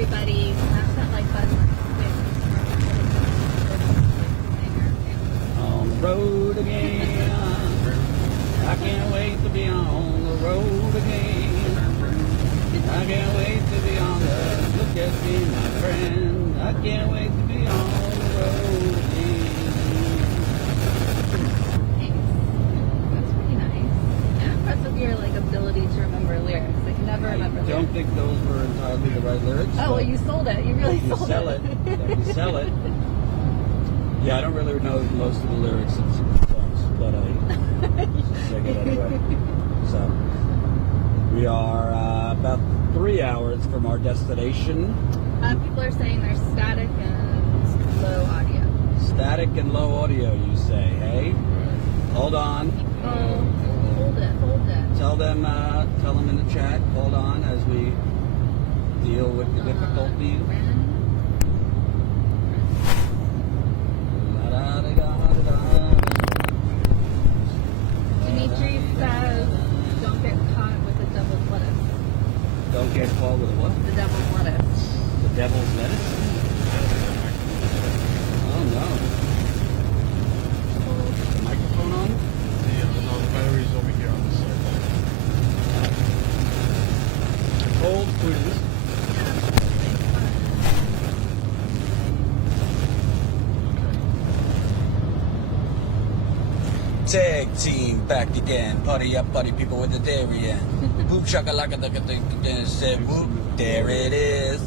everybody. Smash that like button. On the road again. I can't wait to be on the road again. I can't wait to be on the look at me, my friend. I can't wait to be on the road again. Thanks. That's pretty nice. I'm impressed with your ability to remember lyrics. I can never remember I don't lyrics. think those were entirely the right lyrics. Oh, well, you sold it. You really You sold sell it. You sell it. Yeah, I don't really know most of the lyrics of some songs, but I sing it anyway. So, we are about 3 hours from our destination. People are saying there's static and low audio. Static and low audio, you say, hey? Hold on. Oh, hold it. Tell them in the chat, hold on, as we deal with the difficulties. Dimitri says, don't get caught with the devil's lettuce. Don't get caught with a what? The devil's lettuce. The devil's lettuce? Oh no. The microphone on? The battery's over here on the side. Cold please. Tag team back again. Party up, party people with the dairy in. Boop shakalaka the said whoop. There it is.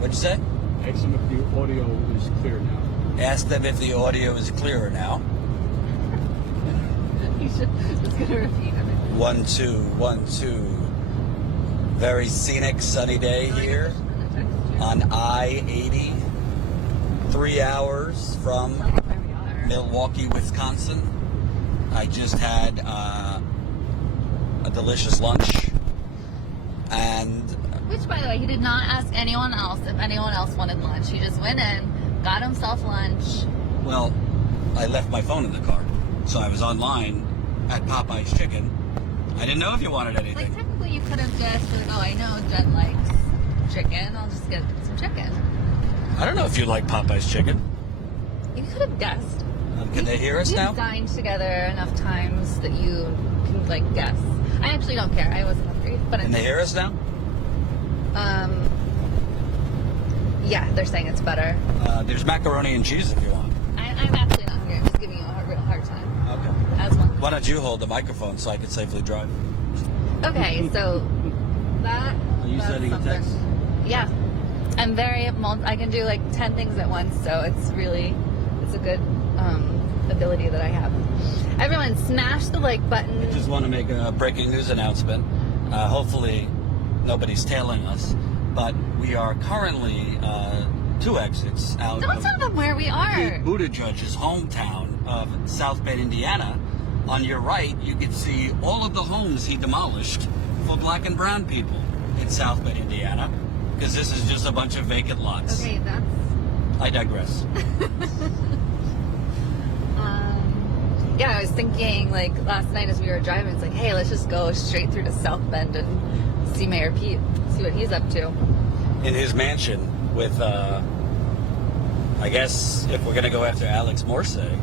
What'd you say? Ask them if the audio is clear now. Ask them if the audio is clearer now. You should just gonna repeat it. 1 2 1 2. Very scenic sunny day here on I-80. 3 hours from Tell them where we are. Milwaukee, Wisconsin. I just had a delicious lunch, and Which, by the way, he did not ask anyone else if anyone else wanted lunch. He just went in, got himself lunch. well, I left my phone in the car, so I was online at Popeye's Chicken. I didn't know if you wanted Like, anything. technically, you could have just been like, oh, I know Jen likes chicken. I'll just get some chicken. I don't know if you like Popeye's Chicken. You could have guessed. Can they hear us We've now? dined together enough times that you can, guess. I actually don't care. I wasn't hungry. But Can they hear us now? Yeah, they're saying it's better. There's macaroni and cheese if you want. I'm actually not hungry. I'm just giving you a real hard time. Okay. As one. Why don't you hold the microphone so I can safely drive? Okay, so that. Are you that's sending a something. text? Yeah, I'm very. I can do 10 things at once, so it's a good ability that I have. Everyone, smash the like button. I just want to make a breaking news announcement. Hopefully, nobody's tailing us, but we are currently 2 exits out Don't of tell them where we are. Pete Buttigieg's hometown of South Bend, Indiana. On your right, you can see all of the homes he demolished for black and brown people in South Bend, Indiana, because this is just a bunch of vacant lots. Okay, that's. I digress. Yeah, I was thinking last night as we were driving, it's like, hey, let's just go straight through to South Bend and see Mayor Pete, see what he's up to. In his mansion with, I guess, if we're going to go after Alex Morsay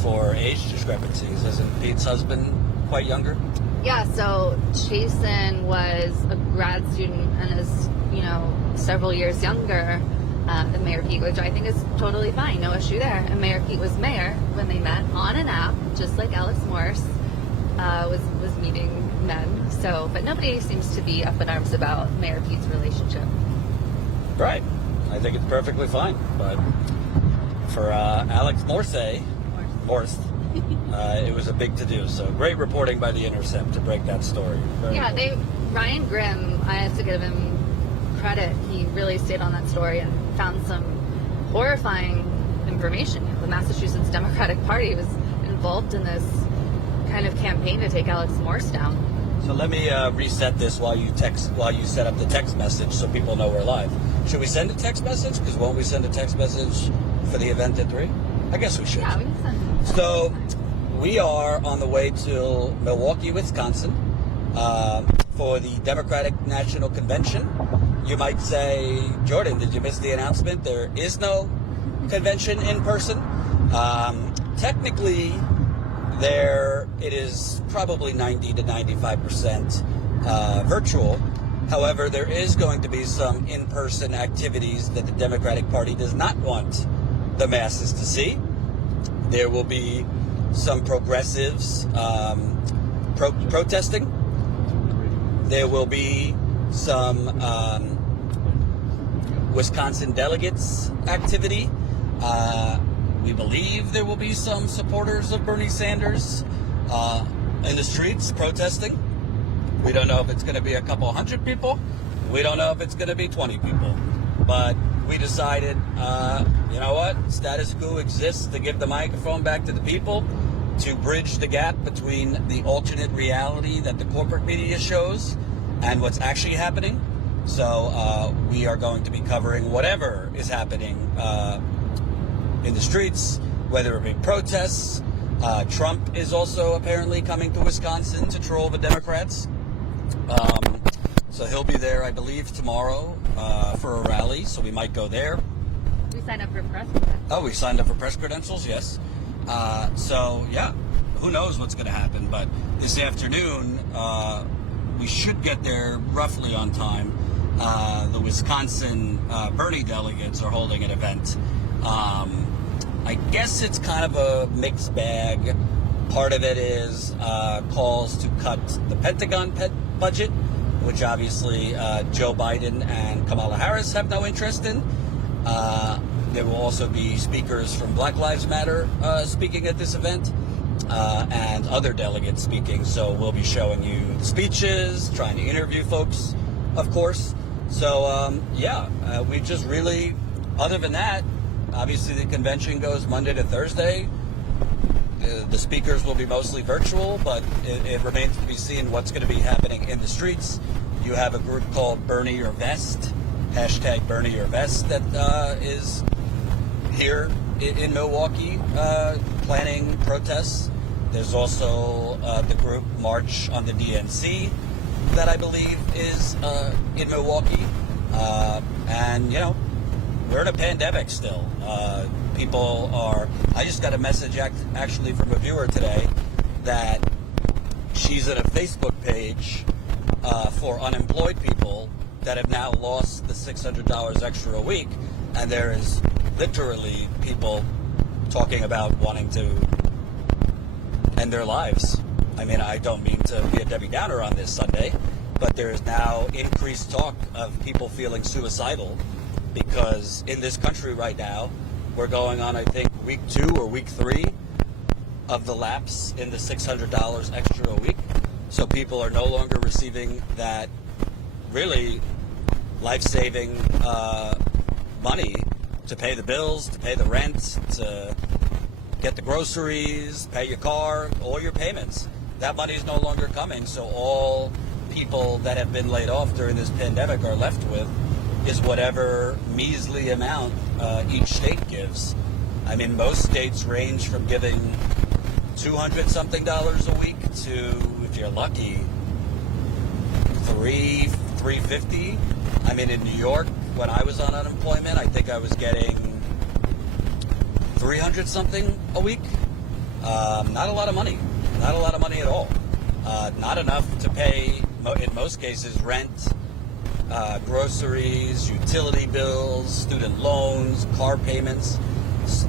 for age discrepancies, isn't Pete's husband quite younger? Yeah, so Chasen was a grad student and is, several years younger than Mayor Pete, which I think is totally fine. No issue there. And Mayor Pete was mayor when they met on an app, just like Alex Morse was meeting men. So, but nobody seems to be up in arms about Mayor Pete's relationship. Right. I think it's perfectly fine. But for Alex Morsay, it was a big to-do. So great reporting by The Intercept to break that story. Very cool. Ryan Grimm, I have to give him credit. He really stayed on that story and found some horrifying information. The Massachusetts Democratic Party was involved in this kind of campaign to take Alex Morse down. So let me reset this while you set up the text message so people know we're live. Should we send a text message? Because won't we send a text message for the event at 3? I guess we should. Yeah, we can send. So we are on the way to Milwaukee, Wisconsin for the Democratic National Convention. you might say, Jordan, did you miss the announcement? There is no convention in person. Technically, it is probably 90 to 95% virtual. However, there is going to be some in-person activities that the Democratic Party does not want the masses to see. There will be some progressives protesting. There will be some Wisconsin delegates activity. We believe there will be some supporters of Bernie Sanders in the streets protesting. We don't know if it's going to be a couple hundred people. We don't know if it's going to be 20 people. But we decided, you know what? Status quo exists to give the microphone back to the people, to bridge the gap between the alternate reality that the corporate media shows and what's actually happening. So we are going to be covering whatever is happening in the streets, whether it be protests. Trump is also apparently coming to Wisconsin to troll the Democrats. So he'll be there, I believe, tomorrow for a rally, so we might go there. We signed up for press credentials. Oh, we signed up for press credentials, yes. So, yeah, who knows what's going to happen, but this afternoon, we should get there roughly on time. The Wisconsin Bernie delegates are holding an event. I guess it's kind of a mixed bag. Part of it is calls to cut the Pentagon budget, which obviously Joe Biden and Kamala Harris have no interest in. There will also be speakers from Black Lives Matter speaking at this event, and other delegates speaking. So we'll be showing you the speeches, trying to interview folks, of course. So, we just really, other than that, obviously the convention goes Monday to Thursday. The speakers will be mostly virtual, but it remains to be seen what's going to be happening in the streets. You have a group called Bernie or Vest, hashtag Bernie or Vest, that is here in Milwaukee planning protests. There's also the group March on the DNC that I believe is in Milwaukee. And, you know, we're in a pandemic still. People are... I just got a message actually from a viewer today that she's in a Facebook page for unemployed people that have now lost the $600 extra a week. And there is literally people talking about wanting to end their lives. I mean, I don't mean to be a Debbie Downer on this Sunday, but there is now increased talk of people feeling suicidal because in this country right now, we're going on, I think, week 2 or week 3 of the lapse in the $600 extra a week. So people are no longer receiving that really life-saving money to pay the bills, to pay the rent, to get the groceries, pay your car, all your payments. That money is no longer coming. So all people that have been laid off during this pandemic are left with is whatever measly amount each state gives. I mean, most states range from giving $200-something a week to, if you're lucky, $350. I mean, in New York, when I was on unemployment, I think I was getting $300-something a week. Not a lot of money. Not a lot of money at all. Not enough to pay, in most cases, rent, groceries, utility bills, student loans, car payments.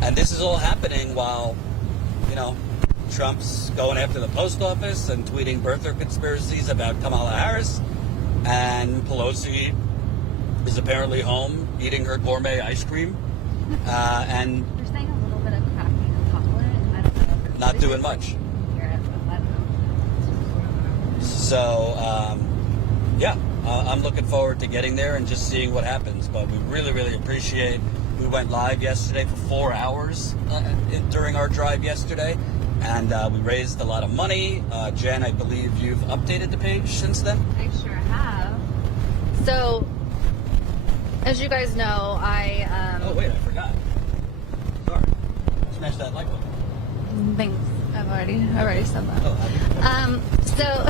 And this is all happening while, you know, Trump's going after the post office and tweeting birther conspiracies about Kamala Harris. And Pelosi is apparently home eating her gourmet ice cream. And They're saying a little bit of cracking and chocolate. I don't know if it's not doing much. Hear it, but I don't know. So, I'm looking forward to getting there and just seeing what happens. But we really, really appreciate. We went live yesterday for 4 hours during our drive yesterday, and we raised a lot of money. Jen, I believe you've updated the page since then? I sure have. So, as you guys know, Oh, wait, I forgot. Sorry. Smash that like button. Thanks. I've already said that. Oh, have you? So,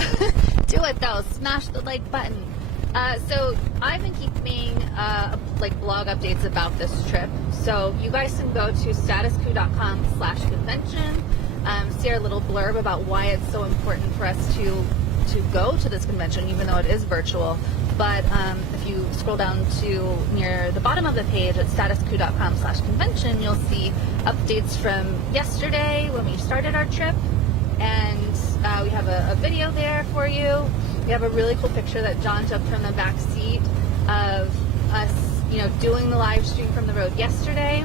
do it though. Smash the like button. So I've been keeping like blog updates about this trip. So you guys can go to statuscoup.com/convention, see our little blurb about why it's so important for us to go to this convention, even though it is virtual. But if you scroll down to near the bottom of the page at statuscoup.com/convention, you'll see updates from yesterday when we started our trip, and we have a video there for you. We have a really cool picture that John took from the back seat of us, doing the live stream from the road yesterday,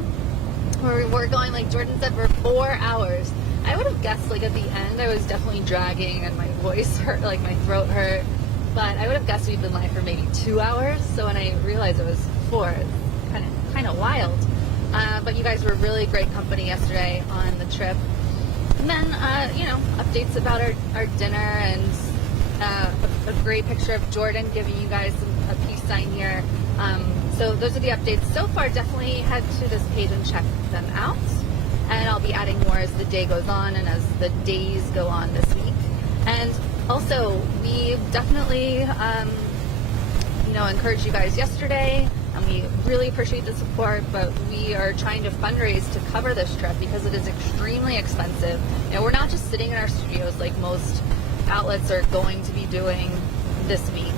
where we're going, like Jordan said, for 4 hours. I would have guessed, like, at the end I was definitely dragging and my voice hurt, like my throat hurt, but I would have guessed we'd been live for maybe 2 hours. So when I realized it was 4, it's kind of wild. But you guys were really great company yesterday on the trip. And then, updates about our dinner, and a great picture of Jordan giving you guys a peace sign here. So those are the updates so far. Definitely head to this page and check them out. And I'll be adding more as the day goes on and as the days go on this week. And also, we definitely, encouraged you guys yesterday, and we really appreciate the support, but we are trying to fundraise to cover this trip because it is extremely expensive. We're not just sitting in our studios like most outlets are going to be doing this week.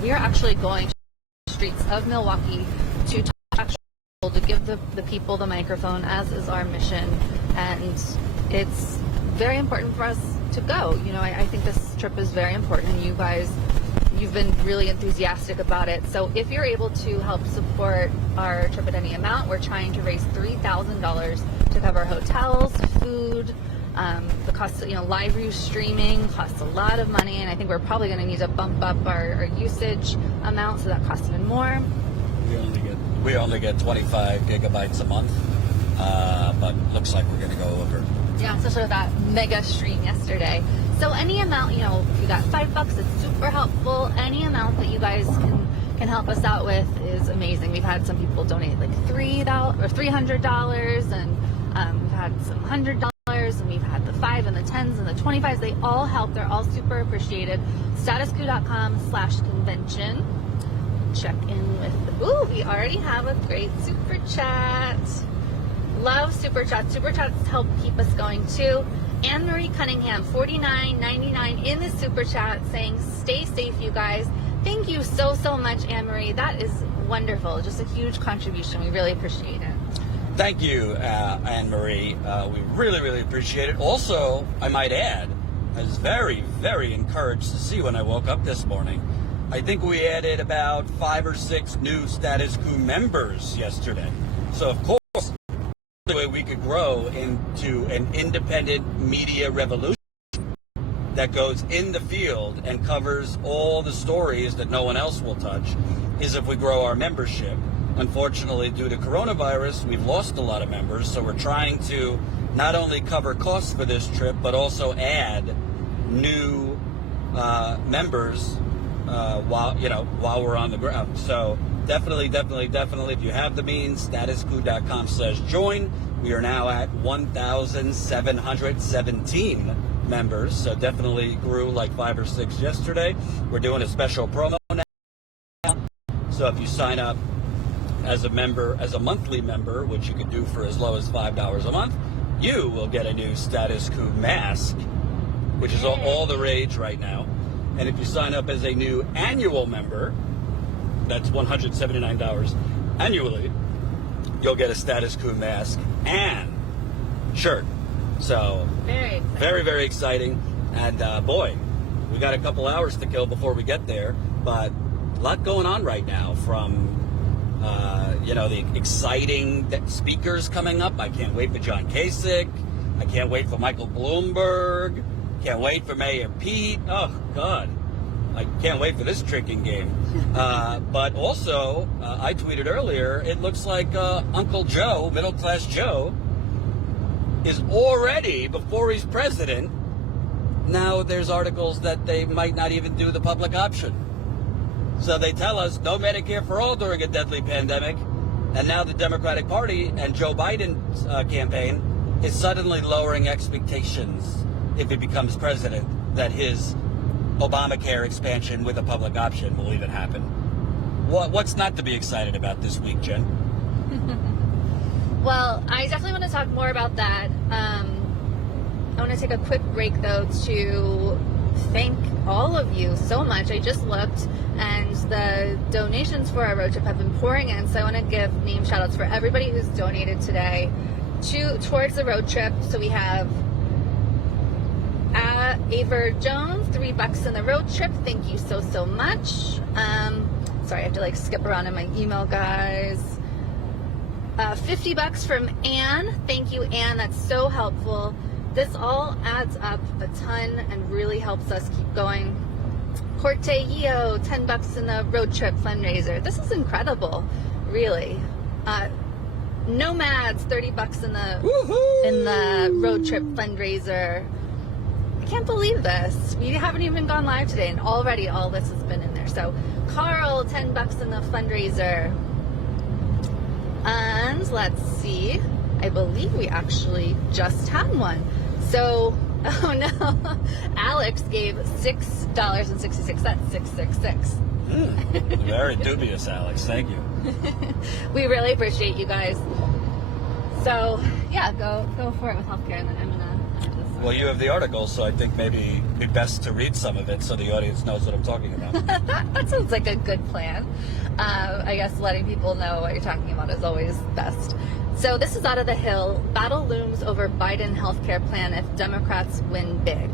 We are actually going to the streets of Milwaukee to talk to give the people the microphone, as is our mission, and it's very important for us to go. I think this trip is very important, and you guys, you've been really enthusiastic about it. So if you're able to help support our trip at any amount, we're trying to raise $3,000 to cover hotels, food. The cost, live view streaming costs a lot of money, and I think we're probably going to need to bump up our usage amount, so that costs even more. We only get 25 gigabytes a month, but looks like we're going to go over. Yeah, especially with that mega stream yesterday. So any amount, if you got $5, it's super helpful. Any amount that you guys can help us out with is amazing. We've had some people donate like $300, and we've had some $100. And we've had the 5 and the 10s and the 25s. They all help. They're all super appreciated. statuscoup.com/convention. Check in with we already have a great super chat. Love super chats. Super chats help keep us going too. Anne-Marie Cunningham, $49.99 in the super chat, saying stay safe, you guys. Thank you so much, Anne-Marie. That is wonderful. Just a huge contribution. We really appreciate it. Thank you, Anne-Marie. We really appreciate it. Also, I might add, I was very, very encouraged to see when I woke up this morning. I think we added about 5 or 6 new Status Coup members yesterday. So, of course, the way we could grow into an independent media revolution that goes in the field and covers all the stories that no one else will touch is if we grow our membership. Unfortunately, due to coronavirus, we've lost a lot of members, so we're trying to not only cover costs for this trip, but also add new members while we're on the ground. So definitely, if you have the means, statuscoup.com/join. We are now at 1,717 members, so definitely grew like 5 or 6 yesterday. We're doing a special promo now. So if you sign up as a monthly member, which you can do for as low as $5 a month, you will get a new Status Coup mask, which is all the rage right now. And if you sign up as a new annual member, that's $179 annually, you'll get a Status Coup mask and shirt. So very exciting. And boy, we got a couple hours to kill before we get there, but a lot going on right now, from the exciting speakers coming up. I can't wait for John Kasich. I can't wait for Michael Bloomberg. Can't wait for Mayor Pete. Oh, God. I can't wait for this tricking game. But also, I tweeted earlier, it looks like Uncle Joe, Middle Class Joe, is already, before he's president, now there's articles that they might not even do the public option. So they tell us no Medicare for all during a deadly pandemic. And now the Democratic Party and Joe Biden's campaign is suddenly lowering expectations, if he becomes president, that his Obamacare expansion with a public option will even happen. What's not to be excited about this week, Jen? Well, I definitely want to talk more about that. I want to take a quick break, though, to thank all of you so much. I just looked, and the donations for our road trip have been pouring in, so I want to give name shout-outs for everybody who's donated today towards the road trip. So we have Aver Jones, $3 in the road trip. Thank you so much. Sorry, I have to like skip around in my email, guys. $50 from Anne. Thank you, Anne. That's so helpful. This all adds up a ton and really helps us keep going. Corteo, $10 in the road trip fundraiser. This is incredible, really. Nomads, $30 in the road trip fundraiser. I can't believe this. We haven't even gone live today, and already all this has been in there. So, Carl, $10 in the fundraiser. And let's see. I believe we actually just had one. So, oh no, Alex gave $6.66. 666. Very dubious, Alex. Thank you. We really appreciate you guys. So, yeah, go for it with healthcare, and then I'm gonna. Well, you have the article, so I think maybe it'd be best to read some of it so the audience knows what I'm talking about. That sounds like a good plan. I guess letting people know what you're talking about is always best. So this is out of the Hill. Battle looms over Biden healthcare plan if Democrats win big.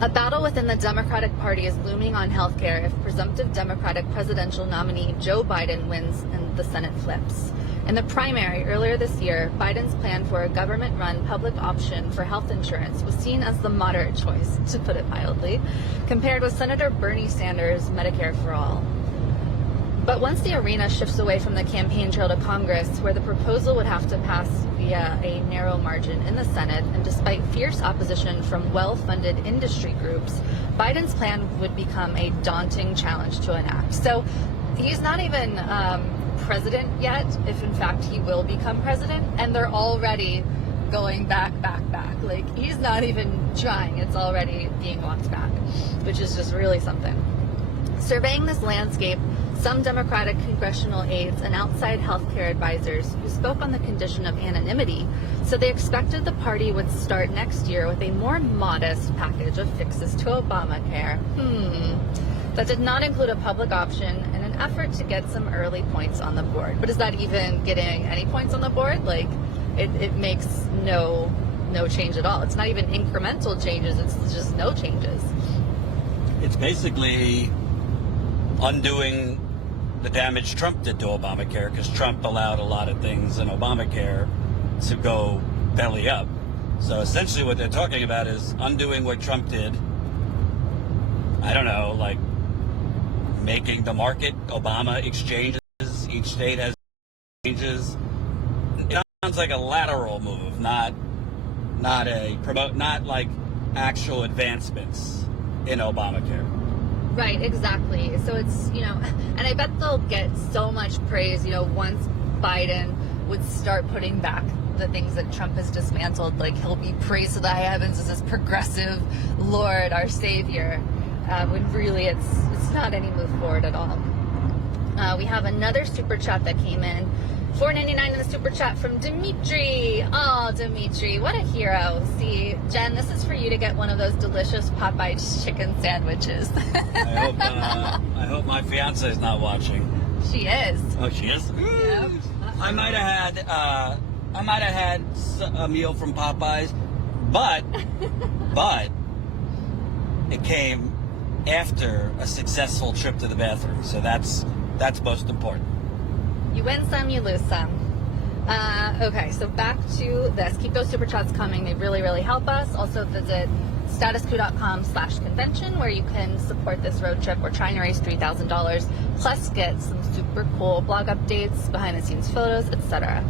A battle within the Democratic Party is looming on healthcare if presumptive Democratic presidential nominee Joe Biden wins and the Senate flips. In the primary earlier this year, Biden's plan for a government-run public option for health insurance was seen as the moderate choice, to put it mildly, compared with Senator Bernie Sanders' Medicare for All. But once the arena shifts away from the campaign trail to Congress, where the proposal would have to pass via a narrow margin in the Senate, and despite fierce opposition from well-funded industry groups, Biden's plan would become a daunting challenge to enact. So he's not even president yet, if in fact he will become president, and they're already going back. Like, he's not even trying. It's already being walked back, which is just really something. Surveying this landscape, some Democratic congressional aides and outside healthcare advisors who spoke on the condition of anonymity said they expected the party would start next year with a more modest package of fixes to Obamacare. That did not include a public option in an effort to get some early points on the board. But is that even getting any points on the board? Like, it makes no change at all. It's not even incremental changes. It's just no changes. It's basically undoing the damage Trump did to Obamacare, because Trump allowed a lot of things in Obamacare to go belly up. So essentially what they're talking about is undoing what Trump did. I don't know, like making the market Obama exchanges. Each state has exchanges. It sounds like a lateral move, not like actual advancements in Obamacare. Right, exactly. So it's, and I bet they'll get so much praise, once Biden would start putting back the things that Trump has dismantled. Like, he'll be praised to the high heavens as this progressive Lord, our savior, when really it's not any move forward at all. We have another super chat that came in. $4.99 in the super chat from Dimitri. Oh, Dimitri, what a hero. See, Jen, this is for you to get one of those delicious Popeye chicken sandwiches. I hope my fiance is not watching. She is. Oh, she is? Yeah. I might have had a meal from Popeyes, but it came after a successful trip to the bathroom, so that's most important. You win some, you lose some. Okay, so back to this. Keep those super chats coming. They really, really help us. Also visit statuscoup.com/convention, where you can support this road trip. We're trying to raise $3,000, plus get some super cool blog updates, behind the scenes photos, etc.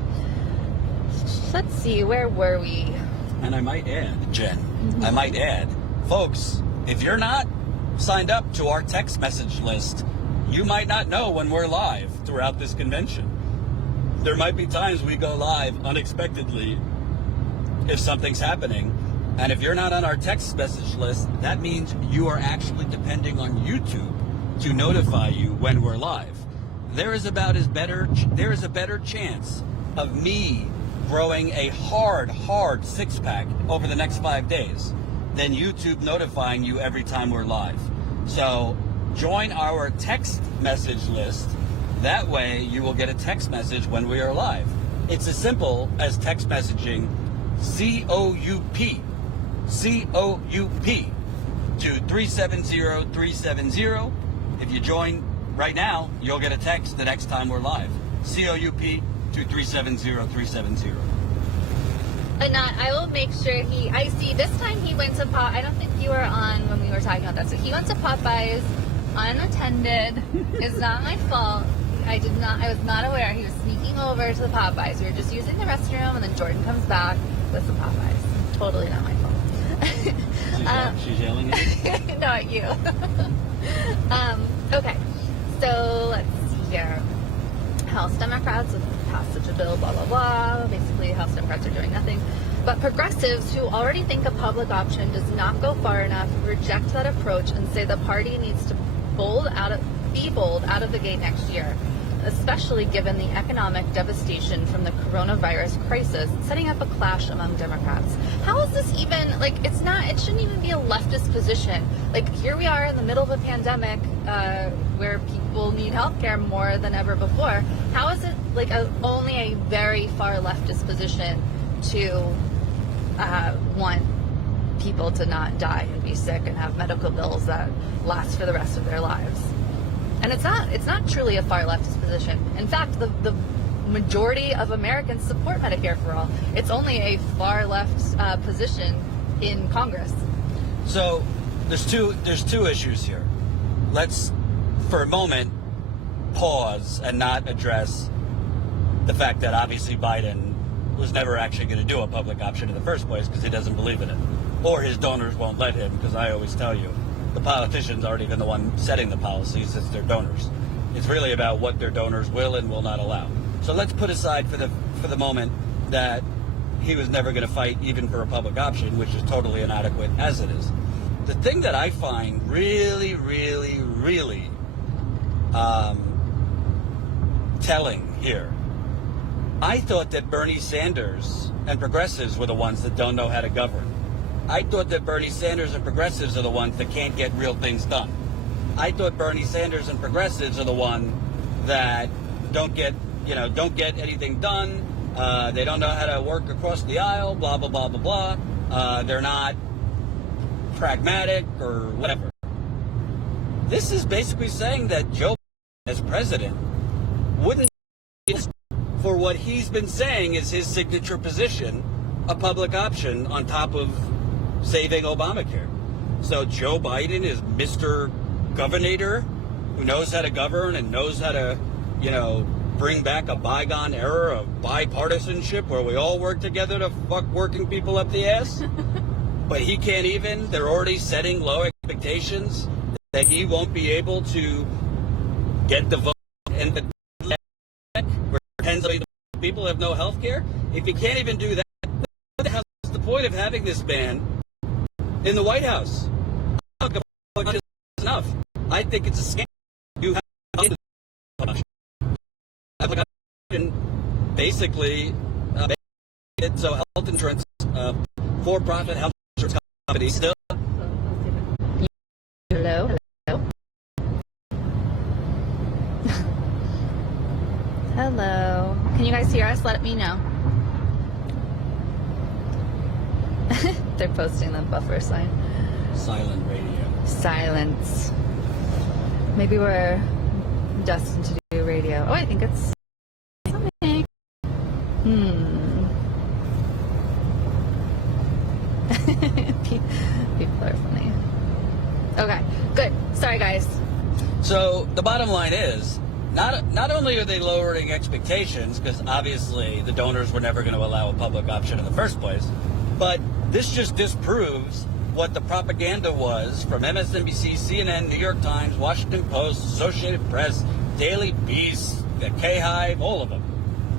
Let's see, where were we? And I might add, Jen, I might add, folks, if you're not signed up to our text message list, you might not know when we're live throughout this convention. There might be times we go live unexpectedly if something's happening, And if you're not on our text message list, that means you are actually depending on YouTube to notify you when we're live. There is a better chance of me growing a hard six-pack over the next 5 days than YouTube notifying you every time we're live. So join our text message list. That way you will get a text message when we are live. It's as simple as text messaging COUP to 370-370. If you join right now, you'll get a text the next time we're live. COUP to 370-370. Anat, I will make sure I see this time he went to I don't think you were on when we were talking about that. So he went to Popeyes unattended. It's not my fault. I was not aware. He was sneaking over to the Popeyes. We were just using the restroom, and then Jordan comes back with the Popeyes. Totally not my fault. She's yelling at you? No, at you. Okay, so let's see here. House Democrats with passage of bill, blah, blah, blah. Basically, House Democrats are doing nothing. But progressives who already think a public option does not go far enough reject that approach and say the party needs to be bold out of the gate next year, especially given the economic devastation from the coronavirus crisis, setting up a clash among Democrats. How is this even, it shouldn't even be a leftist position. Here we are in the middle of a pandemic where people need healthcare more than ever before. How is it only a very far leftist position to want people to not die and be sick and have medical bills that last for the rest of their lives? And it's not truly a far leftist position. In fact, the majority of Americans support Medicare for all. It's only a far left position in Congress. So there's two issues here. Let's, for a moment, pause and not address the fact that obviously Biden was never actually going to do a public option in the first place because he doesn't believe in it. Or his donors won't let him, because I always tell you, the politicians aren't even the one setting the policies, it's their donors. It's really about what their donors will and will not allow. So let's put aside for the moment that he was never going to fight even for a public option, which is totally inadequate as it is. The thing that I find really, really, really telling here, I thought that Bernie Sanders and progressives were the ones that don't know how to govern. I thought that Bernie Sanders and progressives are the ones that can't get real things done. I thought Bernie Sanders and progressives are the one that don't get anything done. They don't know how to work across the aisle, blah, blah, blah, blah, blah. They're not pragmatic or whatever. This is basically saying that Joe Biden as president wouldn't for what he's been saying is his signature position, a public option on top of saving Obamacare. So Joe Biden is Mr. Governor who knows how to govern and knows how to, bring back a bygone era of bipartisanship where we all work together to fuck working people up the ass. But he can't even. They're already setting low expectations that he won't be able to get the vote in the where tens of millions of people have no health care. If he can't even do that, what the hell is the point of having this man in the White House? Enough. I think it's a scam. You have basically it so health insurance, for-profit health insurance companies still. Hello. Hello. Can you guys hear us? Let me know. They're posting the buffer sign. Silent radio. Silence. Maybe we're destined to do radio. Oh, I think it's something. People are funny. Okay, good. Sorry, guys. So the bottom line is, not only are they lowering expectations, because obviously the donors were never going to allow a public option in the first place, but this just disproves what the propaganda was from MSNBC, CNN, New York Times, Washington Post, Associated Press, Daily Beast, the K-Hive, all of them,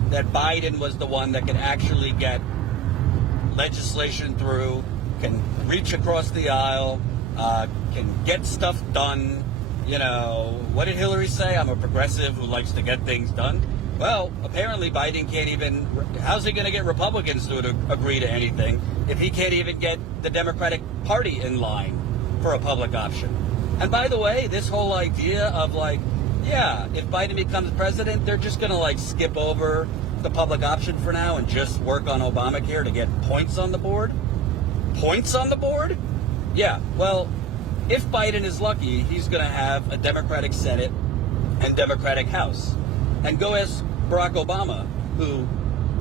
that Biden was the one that could actually get legislation through, can reach across the aisle, can get stuff done. You know, what did Hillary say? I'm a progressive who likes to get things done. Well, apparently Biden can't even, how's he going to get Republicans to agree to anything if he can't even get the Democratic Party in line for a public option? And by the way, this whole idea of like, yeah, if Biden becomes president, they're just going to like skip over the public option for now and just work on Obamacare to get points on the board? Points on the board? Yeah, well, if Biden is lucky, he's going to have a Democratic Senate and Democratic House. And go ask Barack Obama, who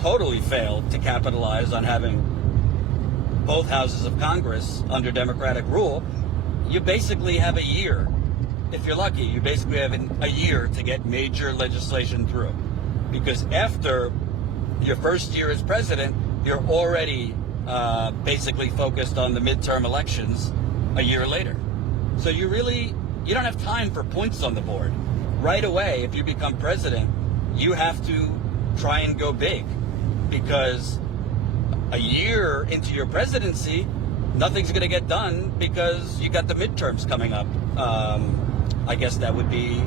totally failed to capitalize on having both houses of Congress under Democratic rule. You basically have a year. If you're lucky, you basically have a year to get major legislation through. Because after your first year as president, you're already basically focused on the midterm elections a year later. So you don't have time for points on the board. Right away, if you become president, you have to try and go big, because a year into your presidency, nothing's going to get done because you got the midterms coming up. I guess that would be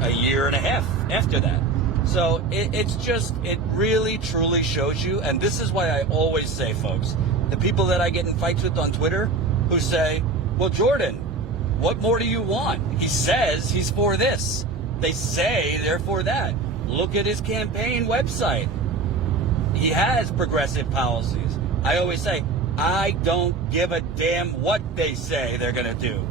a year and a half after that. So it really truly shows you, and this is why I always say, folks, the people that I get in fights with on Twitter who say, well, Jordan, what more do you want? He says he's for this. They say they're for that. Look at his campaign website. He has progressive policies. I always say, I don't give a damn what they say they're going to do.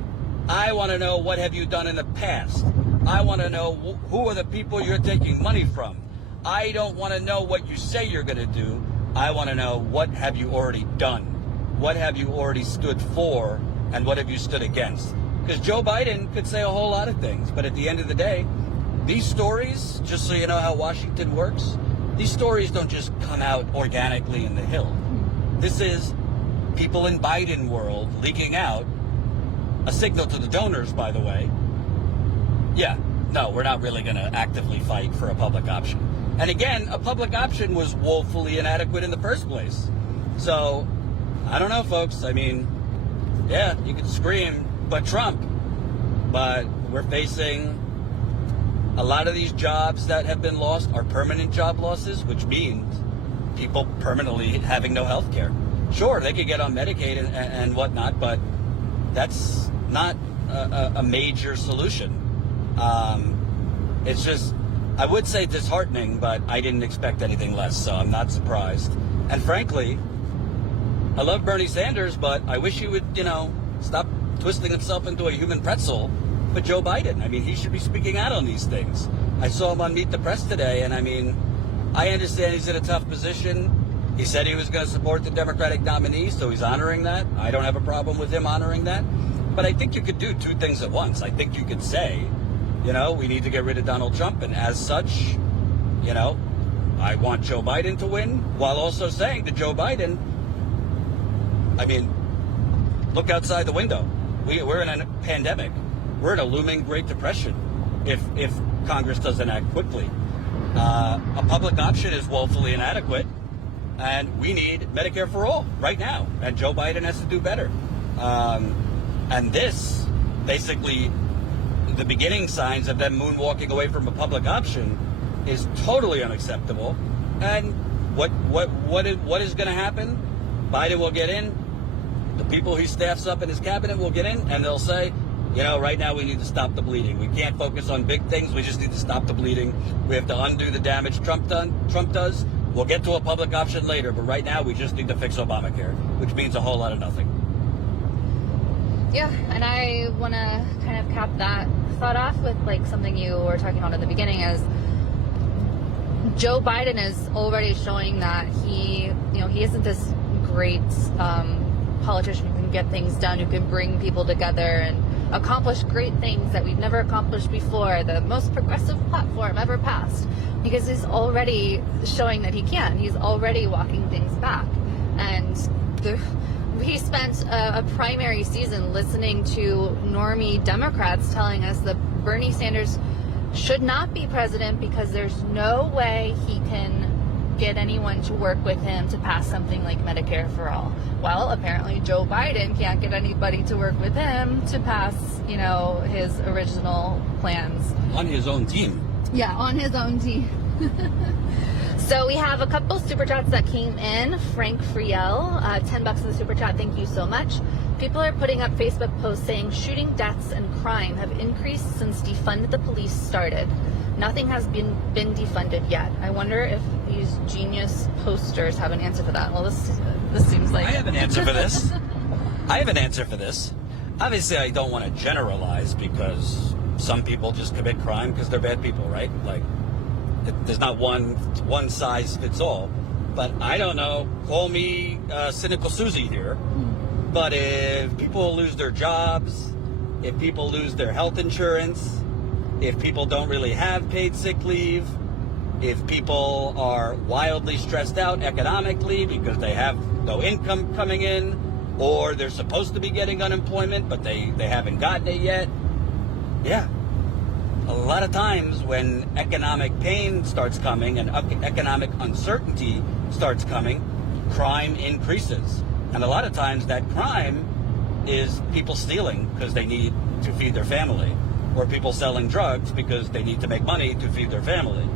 I want to know, what have you done in the past? I want to know who are the people you're taking money from. I don't want to know what you say you're going to do. I want to know, what have you already done? What have you already stood for, and what have you stood against? Because Joe Biden could say a whole lot of things, but at the end of the day, these stories, just so you know how Washington works, these stories don't just come out organically in the Hill. This is people in Biden world leaking out, a signal to the donors, by the way. Yeah, no, we're not really going to actively fight for a public option. And again, a public option was woefully inadequate in the first place. So, I don't know, folks. I mean, yeah, you could scream, but Trump. But we're facing a lot of these jobs that have been lost are permanent job losses, which means people permanently having no health care. Sure, they could get on Medicaid and whatnot, but that's not a major solution. It's just, I would say disheartening, but I didn't expect anything less, so I'm not surprised. And frankly, I love Bernie Sanders, but I wish he would, stop twisting himself into a human pretzel. But Joe Biden, I mean, he should be speaking out on these things. I saw him on Meet the Press today, and I mean, I understand he's in a tough position. He said he was going to support the Democratic nominee, so he's honoring that. I don't have a problem with him honoring that. But I think you could do two things at once. I think you could say, we need to get rid of Donald Trump, and as such, I want Joe Biden to win, while also saying to Joe Biden, I mean, look outside the window. We're in a pandemic. We're in a looming Great Depression if Congress doesn't act quickly. A public option is woefully inadequate, and we need Medicare for all right now, and Joe Biden has to do better. And this, basically, the beginning signs of them moonwalking away from a public option is totally unacceptable. And what is going to happen? Biden will get in. The people he staffs up in his cabinet will get in, and they'll say, right now we need to stop the bleeding. We can't focus on big things. We just need to stop the bleeding. We have to undo the damage Trump does. We'll get to a public option later, but right now we just need to fix Obamacare, which means a whole lot of nothing. Yeah, and I want to kind of cap that thought off with something you were talking about at the beginning, is Joe Biden is already showing that he isn't this great politician who can get things done, who can bring people together and accomplish great things that we've never accomplished before, the most progressive platform ever passed, because he's already showing that he can. He's already walking things back. And he spent a primary season listening to normie Democrats telling us that Bernie Sanders should not be president because there's no way he can get anyone to work with him to pass something like Medicare for all. Well, apparently Joe Biden can't get anybody to work with him to pass, you know, his original plans. On his own team. Yeah, on his own team. So we have a couple super chats that came in. Frank Friel, $10 in the super chat. Thank you so much. People are putting up Facebook posts saying shooting deaths and crime have increased since defund the police started. Nothing has been defunded yet. I wonder if these genius posters have an answer for that. Well, this seems like... I have an answer for this. I have an answer for this. Obviously, I don't want to generalize because some people just commit crime because they're bad people, right? Like, there's not one size fits all. But I don't know. Call me cynical Susie here. But if people lose their jobs, if people lose their health insurance, if people don't really have paid sick leave, if people are wildly stressed out economically because they have no income coming in, or they're supposed to be getting unemployment, but they haven't gotten it yet. Yeah. A lot of times when economic pain starts coming and economic uncertainty starts coming, crime increases. And a lot of times that crime is people stealing because they need to feed their family, or people selling drugs because they need to make money to feed their family.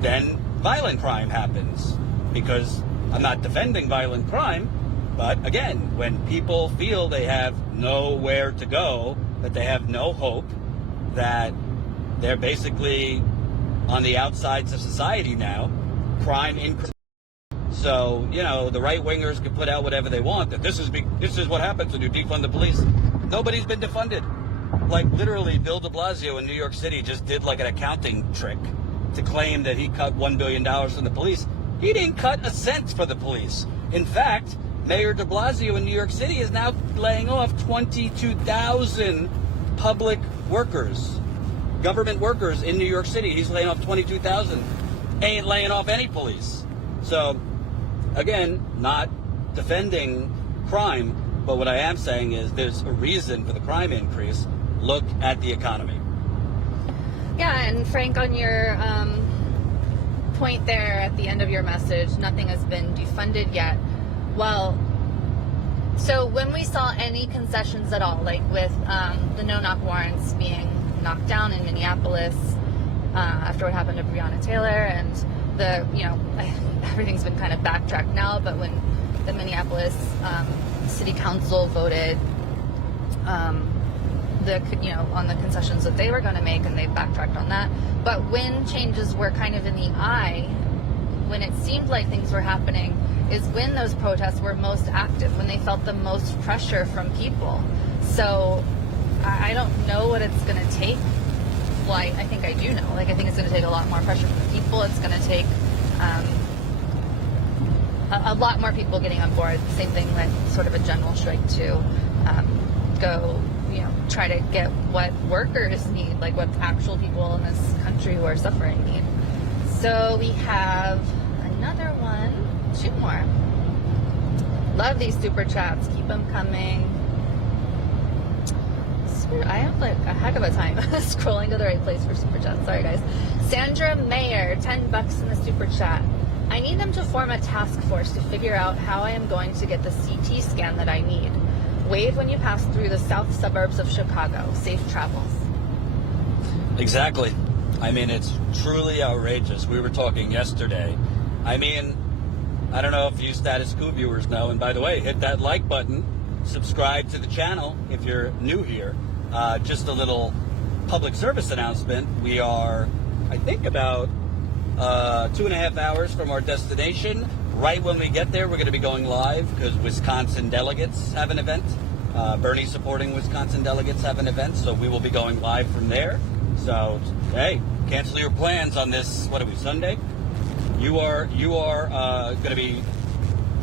Then violent crime happens, because I'm not defending violent crime, but again, when people feel they have nowhere to go, that they have no hope, that they're basically on the outsides of society now, crime increases. So, you know, the right-wingers can put out whatever they want, that this is what happens when you defund the police. Nobody's been defunded. Like, literally, Bill de Blasio in New York City just did like an accounting trick to claim that he cut $1 billion from the police. He didn't cut a cent for the police. In fact, Mayor de Blasio in New York City is now laying off 22,000 public workers, government workers in New York City. He's laying off 22,000. Ain't laying off any police. So, again, not defending crime, but what I am saying is there's a reason for the crime increase. Look at the economy. Yeah, and Frank, on your point there at the end of your message, nothing has been defunded yet. Well, so when we saw any concessions at all, like with the no-knock warrants being knocked down in Minneapolis after what happened to Breonna Taylor, and the, you know, everything's been kind of backtracked now, but when the Minneapolis City Council voted on the concessions that they were going to make, and they backtracked on that. But when changes were kind of in the eye, when it seemed like things were happening, is when those protests were most active, when they felt the most pressure from people. So I don't know what it's going to take. Well, I think I do know. Like, I think it's going to take a lot more pressure from the people. It's going to take a lot more people getting on board. Same thing with sort of a general strike to go, you know, try to get what workers need, like what actual people in this country who are suffering need. So we have another one, 2 more. Love these super chats. Keep them coming. I have like a heck of a time scrolling to the right place for super chats. Sorry guys. Sandra Mayer, $10 in the super chat. I need them to form a task force to figure out how I am going to get the CT scan that I need. Wave when you pass through the south suburbs of Chicago. Safe travels. Exactly. I mean, it's truly outrageous. We were talking yesterday. I mean, I don't know if you Status Coup viewers know, and by the way, hit that like button, subscribe to the channel if you're new here. Just a little public service announcement. We are, I think, about 2.5 hours from our destination. Right when we get there, we're going to be going live because Wisconsin delegates have an event. Bernie supporting Wisconsin delegates have an event, so we will be going live from there. So, hey, cancel your plans on this, what are we, Sunday? You are going to be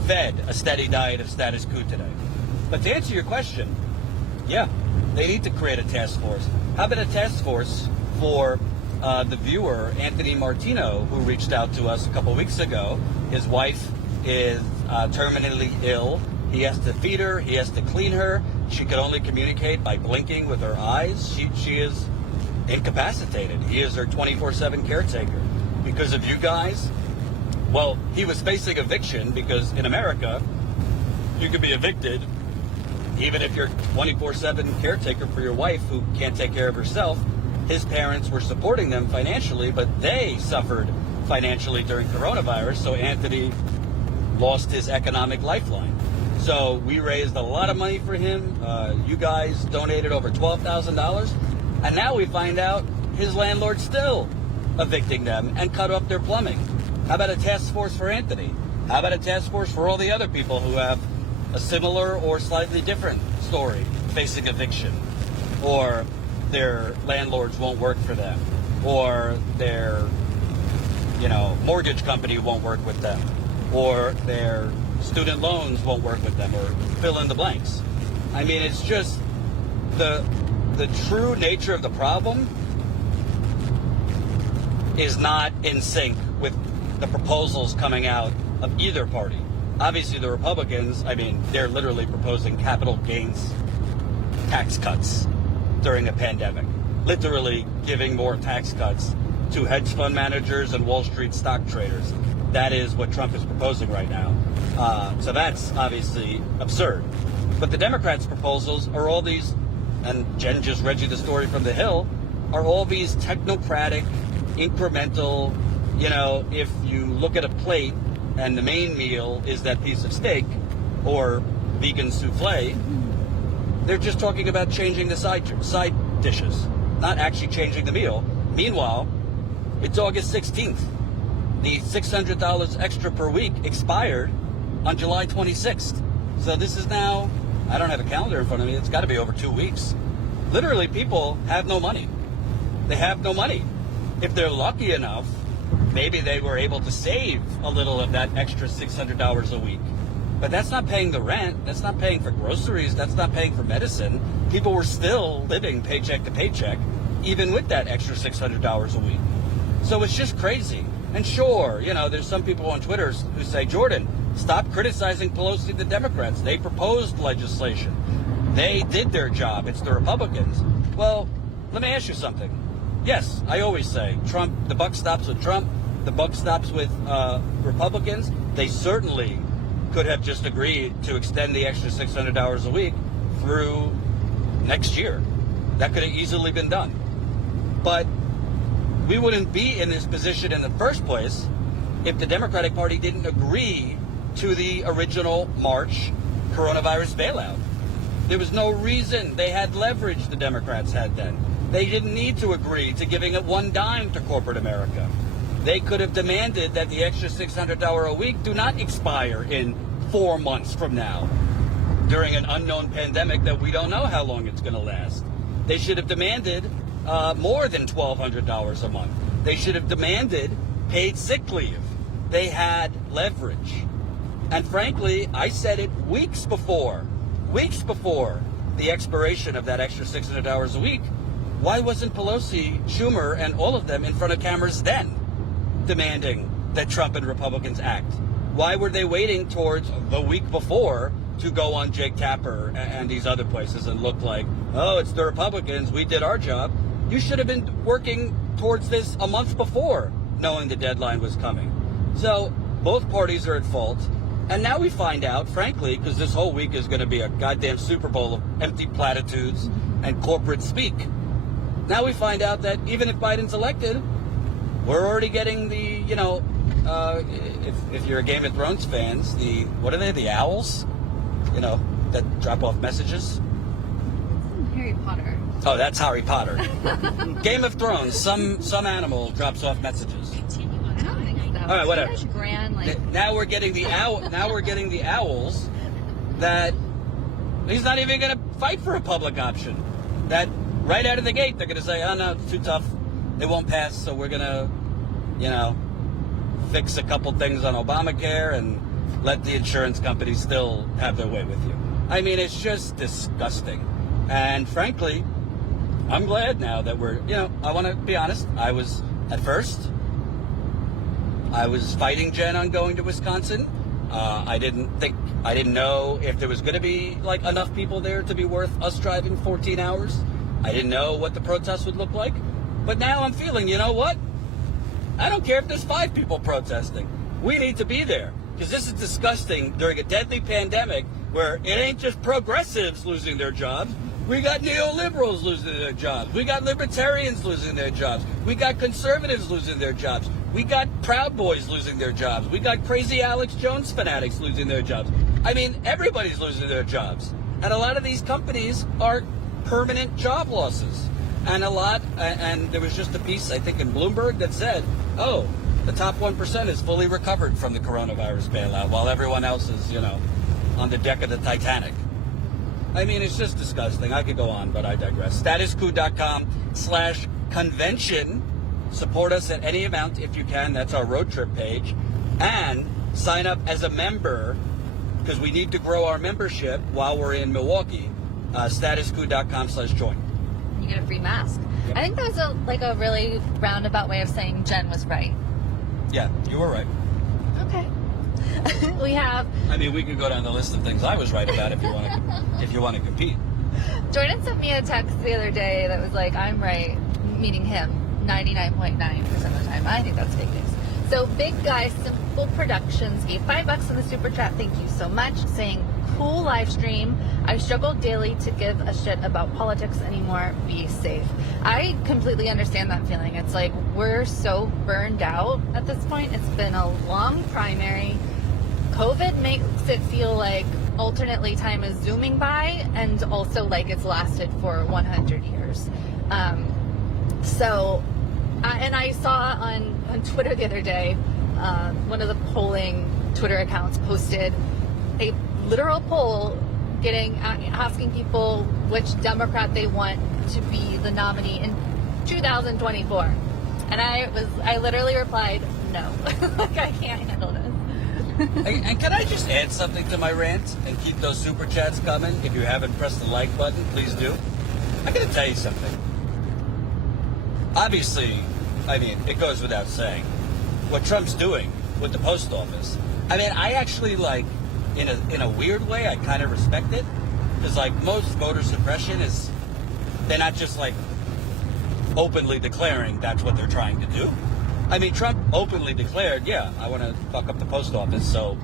fed a steady diet of status quo today. But to answer your question, yeah, they need to create a task force. How about a task force for the viewer, Anthony Martino, who reached out to us a couple weeks ago? His wife is terminally ill. He has to feed her. He has to clean her. She could only communicate by blinking with her eyes. She is incapacitated. He is her 24/7 caretaker. Because of you guys, Well, he was facing eviction because in America, you could be evicted even if you're 24/7 caretaker for your wife who can't take care of herself. His parents were supporting them financially, but they suffered financially during coronavirus, so Anthony lost his economic lifeline. So we raised a lot of money for him. You guys donated over $12,000, and now we find out his landlord's still evicting them and cut off their plumbing. How about a task force for Anthony? How about a task force for all the other people who have a similar or slightly different story facing eviction, or their landlords won't work for them, or their mortgage company won't work with them, or their student loans won't work with them, or fill in the blanks. I mean, it's just the true nature of the problem is not in sync with the proposals coming out of either party. Obviously, the Republicans, I mean, they're literally proposing capital gains tax cuts during a pandemic, literally giving more tax cuts to hedge fund managers and Wall Street stock traders. That is what Trump is proposing right now. So that's obviously absurd. But the Democrats' proposals are all these, and Jen just read you the story from the Hill, are all these technocratic, incremental, if you look at a plate and the main meal is that piece of steak or vegan souffle, they're just talking about changing the side dishes, not actually changing the meal. Meanwhile, it's August 16th. The $600 extra per week expired on July 26th. So this is now, I don't have a calendar in front of me, it's got to be over 2 weeks. Literally, people have no money. They have no money. If they're lucky enough, maybe they were able to save a little of that extra $600 a week. But that's not paying the rent. That's not paying for groceries. That's not paying for medicine. People were still living paycheck to paycheck, even with that extra $600 a week. So it's just crazy. And sure, there's some people on Twitter who say, Jordan, stop criticizing Pelosi, the Democrats. They proposed legislation. They did their job. It's the Republicans. Well, let me ask you something. Yes, I always say Trump, the buck stops with Trump. The buck stops with Republicans. They certainly could have just agreed to extend the extra $600 a week through next year. That could have easily been done. But we wouldn't be in this position in the first place if the Democratic Party didn't agree to the original March coronavirus bailout. There was no reason. They had leverage, the Democrats had then. They didn't need to agree to giving it one dime to corporate America. They could have demanded that the extra $600 a week do not expire in 4 months from now during an unknown pandemic that we don't know how long it's going to last. They should have demanded more than $1,200 a month. They should have demanded paid sick leave. They had leverage. And frankly, I said it weeks before the expiration of that extra $600 a week. Why wasn't Pelosi, Schumer, and all of them in front of cameras then demanding that Trump and Republicans act? Why were they waiting towards the week before to go on Jake Tapper and these other places and look like, oh, it's the Republicans, we did our job? You should have been working towards this a month before, knowing the deadline was coming. So both parties are at fault. And now we find out, frankly, because this whole week is going to be a goddamn Super Bowl of empty platitudes and corporate speak. Now we find out that even if Biden's elected, we're already getting the, if you're a Game of Thrones fans, what are they, the owls? That drop off messages? Harry Potter. Oh, that's Harry Potter. Game of Thrones, some animal drops off messages. I don't think so. All right, whatever. Such grand, Now we're getting the owls that he's not even going to fight for a public option. That right out of the gate, they're going to say, oh, no, it's too tough. It won't pass, so we're going to, fix a couple things on Obamacare and let the insurance companies still have their way with you. I mean, it's just disgusting. And frankly, I'm glad now that we're, I want to be honest. At first, I was fighting Jen on going to Wisconsin. I didn't know if there was going to be enough people there to be worth us driving 14 hours. I didn't know what the protest would look like. But now I'm feeling, you know what? I don't care if there's 5 people protesting. We need to be there because this is disgusting during a deadly pandemic where it ain't just progressives losing their jobs. We got neoliberals losing their jobs. We got libertarians losing their jobs. We got conservatives losing their jobs. We got Proud Boys losing their jobs. We got crazy Alex Jones fanatics losing their jobs. I mean, everybody's losing their jobs. And a lot of these companies are permanent job losses. And and there was just a piece, I think, in Bloomberg that said, oh, the top 1% is fully recovered from the coronavirus bailout while everyone else is, on the deck of the Titanic. I mean, it's just disgusting. I could go on, but I digress. Statuscoup.com/convention. Support us at any amount if you can. That's our road trip page. And sign up as a member because we need to grow our membership while we're in Milwaukee. Statuscoup.com/join. You get a free mask. Yep. I think that was a really roundabout way of saying Jen was right. Yeah, you were right. Okay. We have. I mean, we could go down the list of things I was right about if you want to compete. Jordan sent me a text the other day that was like, I'm right, meaning him, 99.9% of the time. I think that's fake news. So Big Guy Simple Productions gave $5 in the super chat. Thank you so much. Saying, cool live stream. I struggle daily to give a shit about politics anymore. Be safe. I completely understand that feeling. It's like we're so burned out at this point. It's been a long primary. COVID makes it feel like alternately time is zooming by and also like it's lasted for 100 years. And I saw on Twitter the other day, one of the polling Twitter accounts posted a literal poll asking people which Democrat they want to be the nominee in 2024. And I literally replied, no. Like, I can't handle this. And can I just add something to my rant and keep those super chats coming? If you haven't pressed the like button, please do. I gotta tell you something. Obviously, I mean, it goes without saying, what Trump's doing with the post office. I mean, I actually in a weird way, I kind of respect it. Because most voter suppression is, they're not just openly declaring that's what they're trying to do. I mean, Trump openly declared, yeah, I want to fuck up the post office so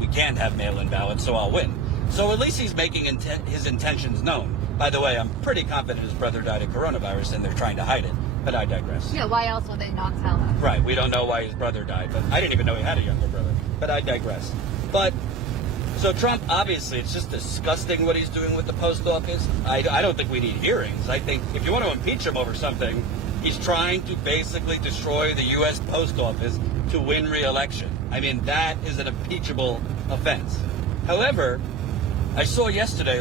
we can't have mail-in ballots, so I'll win. So at least he's making his intentions known. By the way, I'm pretty confident his brother died of coronavirus and they're trying to hide it. But I digress. Yeah, why else would they not tell us? Right, we don't know why his brother died, but I didn't even know he had a younger brother. But I digress. But, so Trump, obviously, it's just disgusting what he's doing with the post office. I don't think we need hearings. I think if you want to impeach him over something, he's trying to basically destroy the U.S. Post Office to win re-election. I mean, that is an impeachable offense. However, I saw yesterday,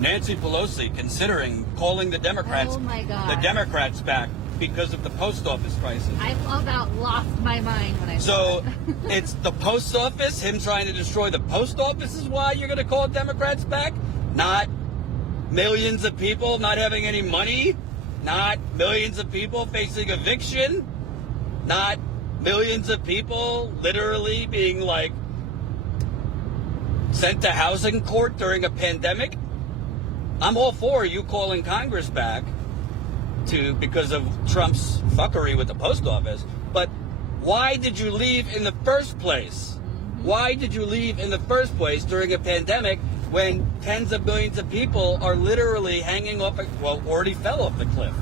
Nancy Pelosi considering calling the Democrats, oh my God, the Democrats back because of the post office crisis. I about lost my mind when I saw So it's the post office, him trying to destroy the post office is why you're going to call Democrats back? Not millions of people not having any money? Not millions of people facing eviction? Not millions of people literally being sent to housing court during a pandemic? I'm all for you calling Congress back because of Trump's fuckery with the post office, but why did you leave in the first place? Why did you leave in the first place during a pandemic when tens of millions of people are literally hanging off, already fell off the cliff?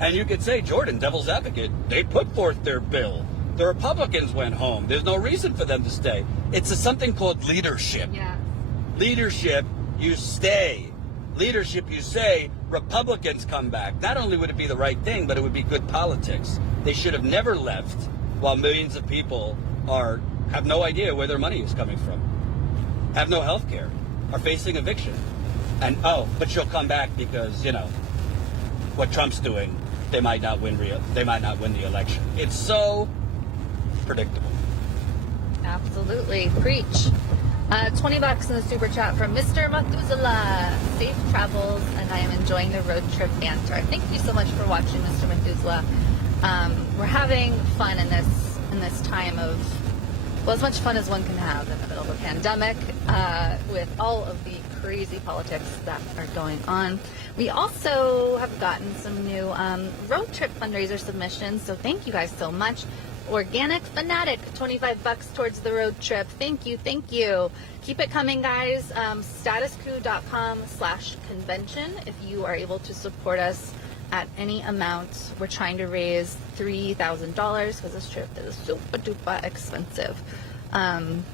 And you could say, Jordan, devil's advocate, they put forth their bill. The Republicans went home. There's no reason for them to stay. It's something called leadership. Yeah. Leadership, you stay. Leadership, you say, Republicans come back. Not only would it be the right thing, but it would be good politics. They should have never left while millions of people have no idea where their money is coming from, have no health care, are facing eviction. And, but she'll come back because, what Trump's doing, they might not win the election. It's so predictable. Absolutely. Preach. $20 in the super chat from Mr. Methuselah. Safe travels, and I am enjoying the road trip banter. Thank you so much for watching, Mr. Methuselah. We're having fun in this time of, as much fun as one can have in the middle of a pandemic, with all of the crazy politics that are going on. We also have gotten some new road trip fundraiser submissions, so thank you guys so much. Organic Fanatic, $25 towards the road trip. Thank you, thank you. Keep it coming, guys. Statuscoup.com/convention if you are able to support us at any amount. We're trying to raise $3,000 because this trip is super duper expensive. And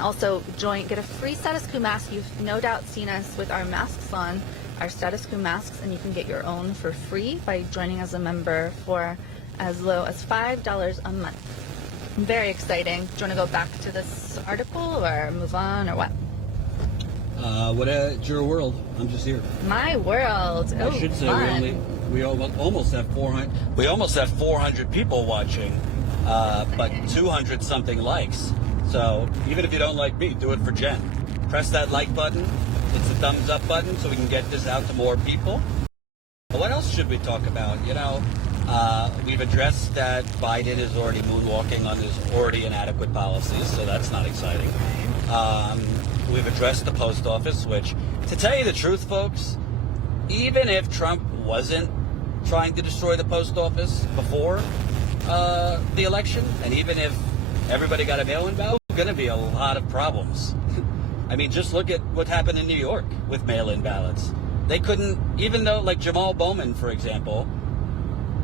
also get a free Status Coup mask. You've no doubt seen us with our masks on, our Status Coup masks, and you can get your own for free by joining as a member for as low as $5 a month. Very exciting. Do you want to go back to this article or move on or what? It's your world. I'm just here. My world. I should say we almost have 400. We almost have 400 people watching, but 200 something likes. So even if you don't like me, do it for Jen. Press that like button. It's the thumbs up button so we can get this out to more people. But what else should we talk about? We've addressed that Biden is already moonwalking on his already inadequate policies, so that's not exciting. We've addressed the post office, which, to tell you the truth, folks, even if Trump wasn't trying to destroy the post office before the election, and even if everybody got a mail-in ballot, there's going to be a lot of problems. I mean, just look at what happened in New York with mail-in ballots. They couldn't, even though, like Jamal Bowman, for example,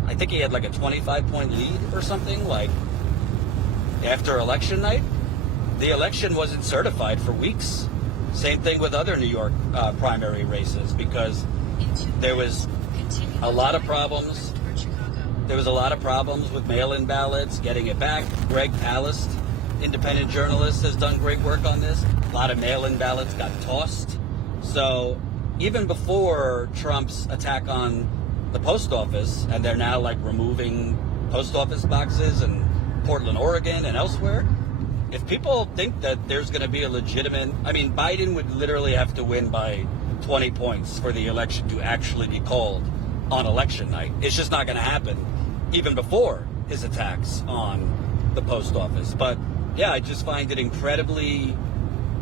I think he had like a 25-point lead or something, like, after election night. The election wasn't certified for weeks. Same thing with other New York primary races, because there was a lot of problems. There was a lot of problems with mail-in ballots, getting it back. Greg Palast, independent journalist, has done great work on this. A lot of mail-in ballots got tossed. So even before Trump's attack on the post office, and they're now like removing post office boxes in Portland, Oregon, and elsewhere, if people think that there's going to be a legitimate, I mean, Biden would literally have to win by 20 points for the election to actually be called on election night. It's just not going to happen, even before his attacks on the post office. But yeah, I just find it incredibly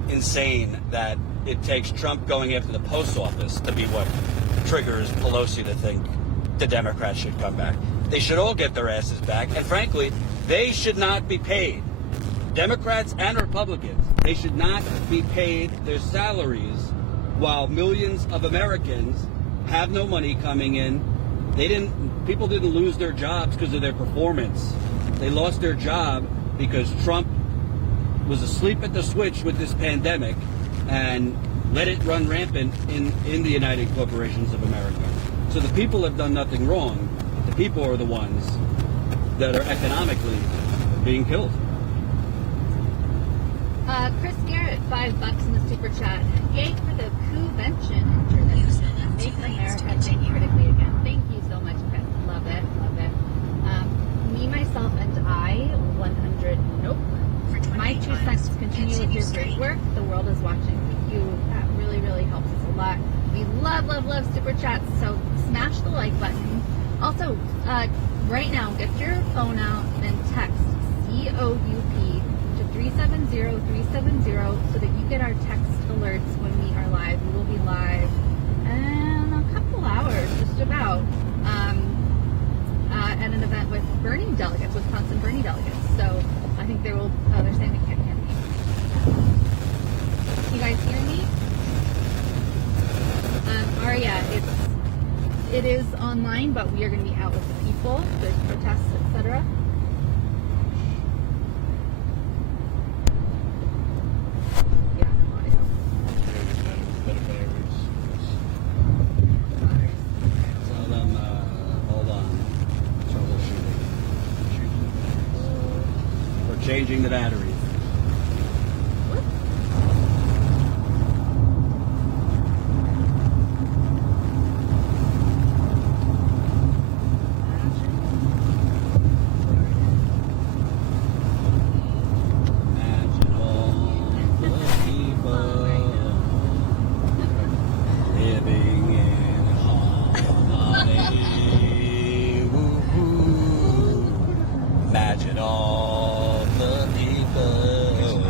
insane that it takes Trump going after the post office to be what triggers Pelosi to think the Democrats should come back. They should all get their asses back, and frankly, they should not be paid. Democrats and Republicans, they should not be paid their salaries while millions of Americans have no money coming in. People didn't lose their jobs because of their performance. They lost their job because Trump was asleep at the switch with this pandemic and let it run rampant in the United Corporations of America. So the people have done nothing wrong. The people are the ones that are economically being killed. Chris Garrett, $5 in the super chat. Yay for the CoupVention intervention. Make America think critically again. Thank you so much, Chris. Love it, love it. Me, myself, and I, 100 nope. My 2 cents continue with your great work. The world is watching. Thank you. That really, really helps us a lot. We love, love, love super chats. So smash the like button. Also, right now, get your phone out and text COUP to 370-370 so that you get our text alerts when we are live. We will be live in a couple hours, just about, at an event with Bernie delegates, Wisconsin Bernie delegates. So I think they're saying they can't hear me. You guys hear me? Aria, it is online, but we are going to be out with the people. There's protests, etc. Changing the batteries. Imagine all the people living in harmony. Woo-hoo. Imagine all the people.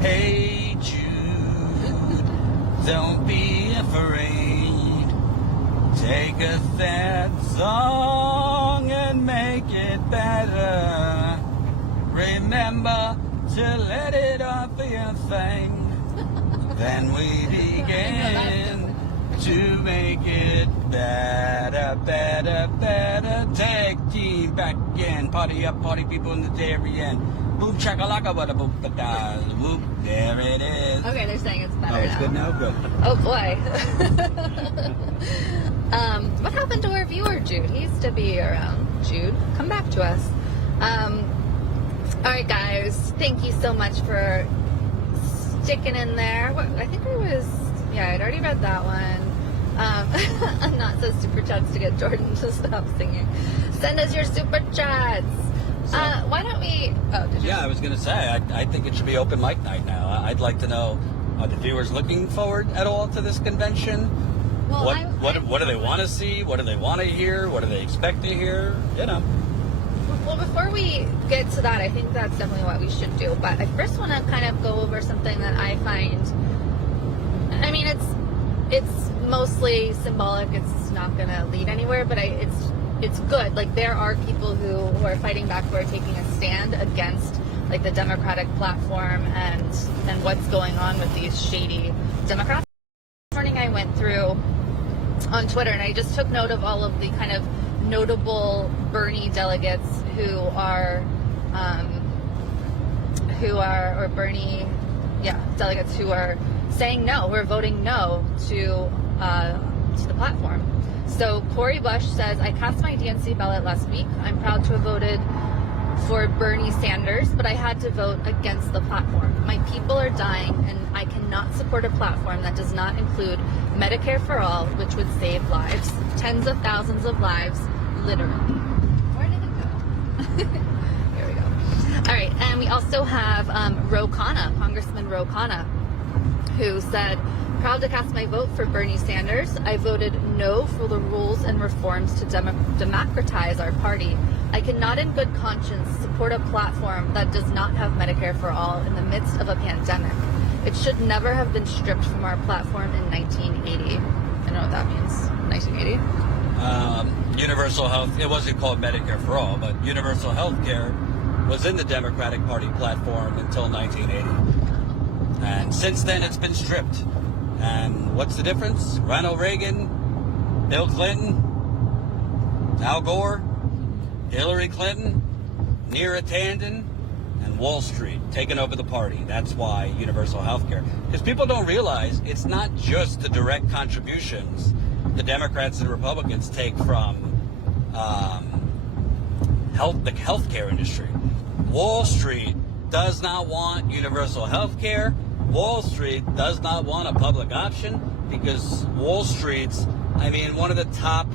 Hey Jude, don't be afraid. Take a sad song can make it better. Remember to let it all be a thing. Then we begin to make it better, better, better. Tag team back in. Party up, party people in the dairy end. Boom chakalaka, bada boom da. Whoop, there it is. Okay, they're saying it's better Oh, it's now. good now? Good. Oh boy. What happened to our viewer, Jude? He used to be around. Jude, come back to us. All right, guys. Thank you so much for sticking in there. I think it was, yeah, I'd already read that one. I'm not so super chats to get Jordan to stop singing. Send us your super chats. Why don't we? Oh, did you? Yeah, I was going to say, I think it should be open mic night now. I'd like to know, are the viewers looking forward at all to this convention? Well, What do they want to see? What do they want to hear? What do they expect to hear? You know. Well, before we get to that, I think that's definitely what we should do. But I first want to kind of go over something that I find. I mean, it's mostly symbolic. It's not going to lead anywhere, but it's good. Like, there are people who are fighting back, who are taking a stand against like the Democratic platform and what's going on with these shady Democrats. This morning I went through on Twitter and I just took note of all of the kind of notable Bernie delegates delegates who are saying no, who are voting no to the platform. So Cori Bush says, I cast my DNC ballot last week. I'm proud to have voted for Bernie Sanders, but I had to vote against the platform. My people are dying, and I cannot support a platform that does not include Medicare for all, which would save lives, tens of thousands of lives, literally. Where did it go? Here we go. All right, and we also have Congressman Ro Khanna, who said, proud to cast my vote for Bernie Sanders. I voted no for the rules and reforms to democratize our party. I cannot in good conscience support a platform that does not have Medicare for all in the midst of a pandemic. It should never have been stripped from our platform in 1980. I know what that means. 1980? Universal health, it wasn't called Medicare for all, but universal health care was in the Democratic Party platform until 1980. And since then, it's been stripped. And what's the difference? Ronald Reagan, Bill Clinton, Al Gore, Hillary Clinton, Neera Tanden, and Wall Street taking over the party. That's why universal health care. Because people don't realize it's not just the direct contributions the Democrats and Republicans take from the healthcare industry. Wall Street does not want universal health care. Wall Street does not want a public option because Wall Street's, one of the top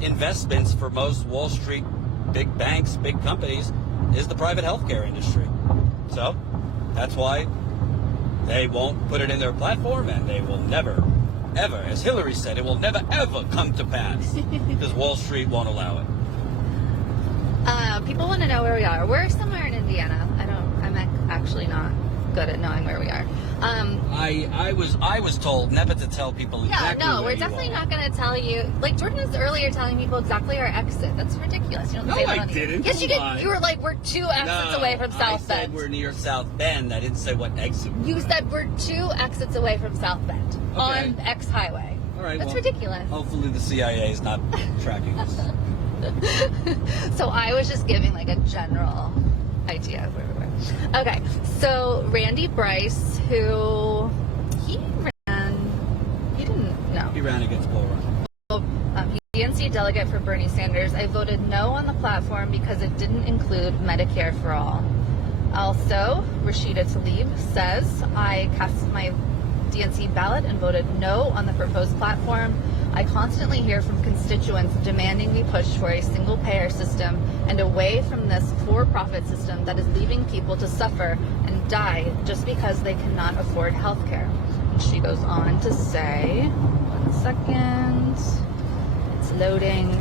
investments for most Wall Street big banks, big companies, is the private healthcare industry. So that's why they won't put it in their platform, and they will never, ever, as Hillary said, it will never, ever come to pass because Wall Street won't allow it. People want to know where we are. We're somewhere in Indiana. I'm actually not good at knowing where we are. I was told never to tell people exactly where we're you definitely are. not going to tell you. Like Jordan was earlier telling people exactly our exit. That's ridiculous. You don't No, say that I on didn't. Yes, you Come did. on. You were like, we're 2 exits away from South I said Bend. we're near South Bend. I didn't say what exit. You said we're 2 exits away from South Bend on X Highway. All right, That's well, ridiculous. Hopefully the CIA is not tracking us. So I was just giving like a general idea of where we were. Okay, so Randy Bryce, who he ran against Bull Run. DNC delegate for Bernie Sanders. I voted no on the platform because it didn't include Medicare for all. Also, Rashida Tlaib says, I cast my DNC ballot and voted no on the proposed platform. I constantly hear from constituents demanding we push for a single-payer system and away from this for-profit system that is leaving people to suffer and die just because they cannot afford health care. And she goes on to say, 1 second, it's loading.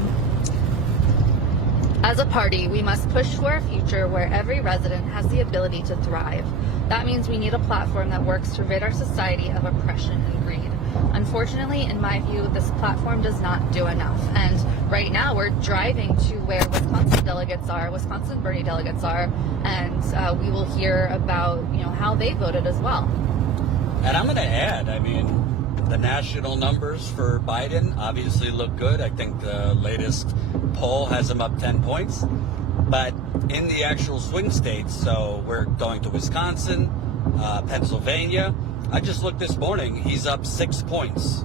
As a party, we must push for a future where every resident has the ability to thrive. That means we need a platform that works to rid our society of oppression and greed. unfortunately, in my view, this platform does not do enough. And right now we're driving to where Wisconsin delegates are, Wisconsin Bernie delegates are, and we will hear about, how they voted as well. And I'm going to add, I mean, the national numbers for Biden obviously look good. I think the latest poll has him up 10 points. But in the actual swing states, so we're going to Wisconsin, Pennsylvania. I just looked this morning. He's up 6 points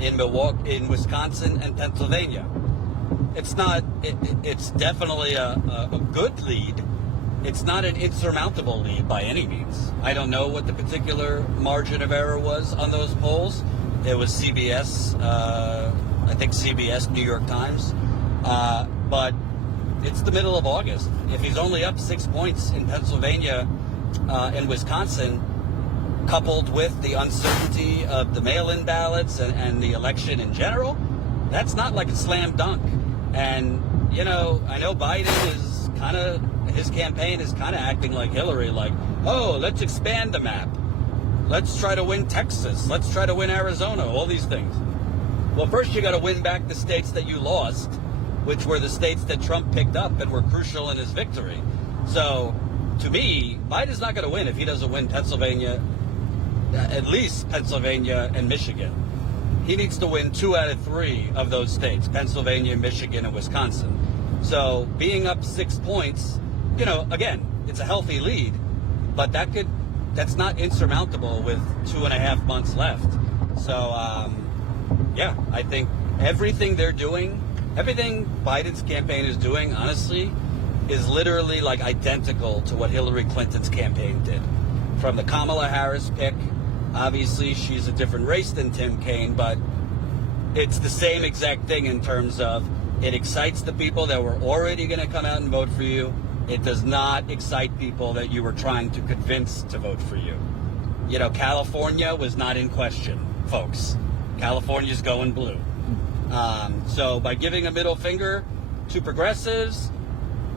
in Milwaukee, in Wisconsin and Pennsylvania. It's not. It's definitely a good lead. It's not an insurmountable lead by any means. I don't know what the particular margin of error was on those polls. It was CBS, I think CBS, New York Times. But it's the middle of August. If he's only up 6 points in Pennsylvania and Wisconsin, coupled with the uncertainty of the mail-in ballots and the election in general, that's not like a slam dunk. And, I know Biden is kind of, his campaign is kind of acting like Hillary, like, oh, let's expand the map. Let's try to win Texas. Let's try to win Arizona, all these things. Well, first you got to win back the states that you lost, which were the states that Trump picked up and were crucial in his victory. So, to me, Biden's not going to win if he doesn't win Pennsylvania, at least Pennsylvania and Michigan. He needs to win 2 out of 3 of those states, Pennsylvania, Michigan, and Wisconsin. So, being up 6 points, again, it's a healthy lead, but that's not insurmountable with 2.5 months left. So, I think everything they're doing, everything Biden's campaign is doing, honestly, is literally like identical to what Hillary Clinton's campaign did. From the Kamala Harris pick, obviously she's a different race than Tim Kaine, but it's the same exact thing in terms of it excites the people that were already going to come out and vote for you. It does not excite people that you were trying to convince to vote for you. California was not in question, folks. California's going blue. So by giving a middle finger to progressives,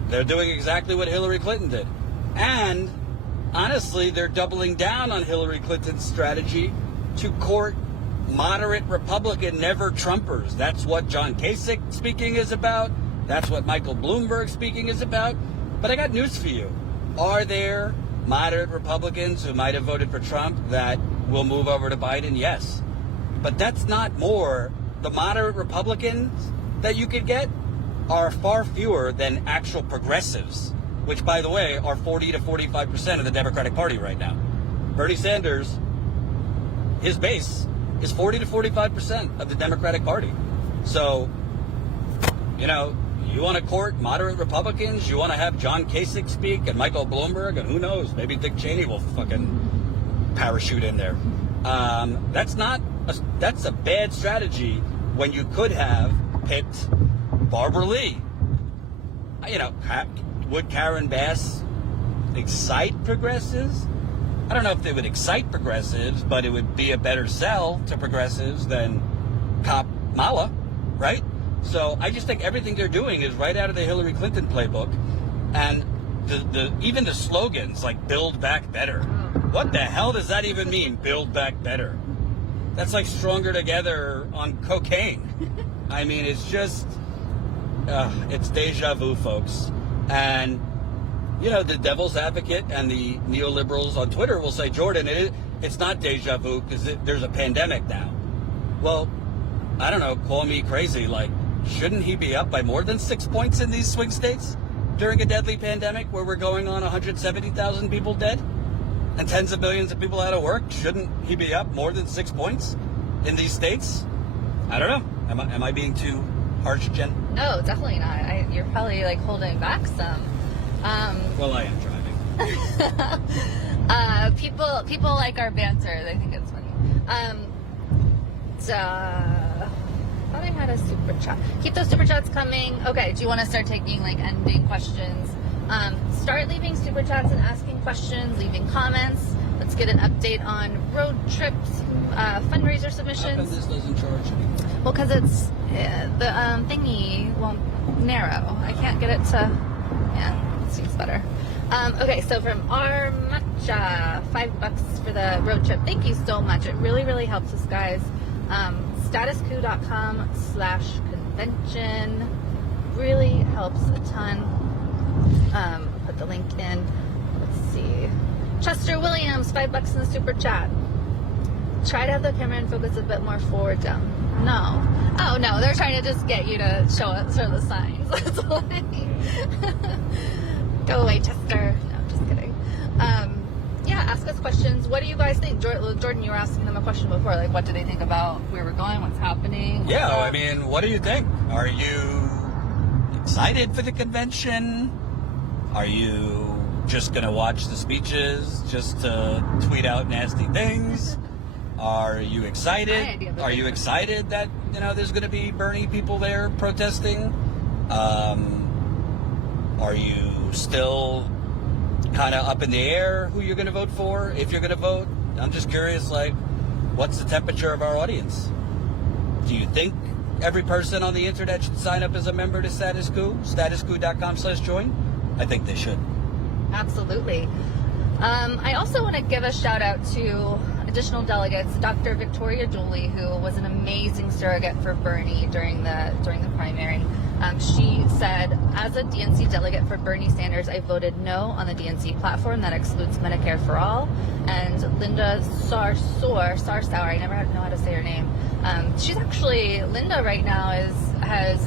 they're doing exactly what Hillary Clinton did. And honestly, they're doubling down on Hillary Clinton's strategy to court moderate Republican never-Trumpers. That's what John Kasich speaking is about. That's what Michael Bloomberg speaking is about. But I got news for you. Are there moderate Republicans who might have voted for Trump that will move over to Biden? Yes. But that's not more. The moderate Republicans that you could get are far fewer than actual progressives, which, by the way, are 40 to 45% of the Democratic Party right now. Bernie Sanders, his base is 40 to 45% of the Democratic Party. So, you want to court moderate Republicans, you want to have John Kasich speak and Michael Bloomberg, and who knows, maybe Dick Cheney will fucking parachute in there. That's a bad strategy when you could have picked Barbara Lee. Would Karen Bass excite progressives? I don't know if they would excite progressives, but it would be a better sell to progressives than Kamala, right? So I just think everything they're doing is right out of the Hillary Clinton playbook. And even the slogans like "Build Back Better." What the hell does that even mean, "Build Back Better"? That's like Stronger Together on cocaine. I mean, it's just, it's deja vu, folks. And, the devil's advocate and the neoliberals on Twitter will say, Jordan, it's not deja vu because there's a pandemic now. Well, I don't know, call me crazy. Like, shouldn't he be up by more than 6 points in these swing states during a deadly pandemic where we're going on 170,000 people dead and tens of millions of people out of work? Shouldn't he be up more than 6 points in these states? I don't know. Am I being too harsh, Jen? No, definitely not. You're probably holding back some. Well, I am driving. People like our banter. They think it's funny. Thought I had a super chat. Keep those super chats coming. Okay, do you want to start taking ending questions? Start leaving super chats and asking questions, leaving comments. Let's get an update on road trips, fundraiser submissions. How come this doesn't charge me? Well, because it's the thingy won't narrow. I can't get it to. Yeah, it seems better. Okay, so from our matcha, $5 for the road trip. Thank you so much. It really, really helps us, guys. statuscoup.com/convention really helps a ton. I'll put the link in. Let's see. Chester Williams, $5 in the super chat. Try to have the camera and focus a bit more forward down. No. Oh no, they're trying to just get you to show the signs. That's why. Go away, Chester. No, just kidding. Yeah, ask us questions. What do you guys think? Jordan, you were asking them a question before, like what do they think about where we're going, what's happening? Yeah, I mean, what do you think? Are you excited for the convention? Are you just going to watch the speeches just to tweet out nasty things? Are you excited? Are you excited that, there's going to be Bernie people there protesting? Are you still kind of up in the air who you're going to vote for, if you're going to vote? I'm just curious, what's the temperature of our audience? Do you think every person on the internet should sign up as a member to Status Coup? Statuscoup.com/join? I think they should. Absolutely. I also want to give a shout out to additional delegates, Dr. Victoria Dooley, who was an amazing surrogate for Bernie during the primary. She said, as a DNC delegate for Bernie Sanders, I voted no on the DNC platform that excludes Medicare for all. And Linda Sarsour, I never know how to say her name. She's actually, Linda right now has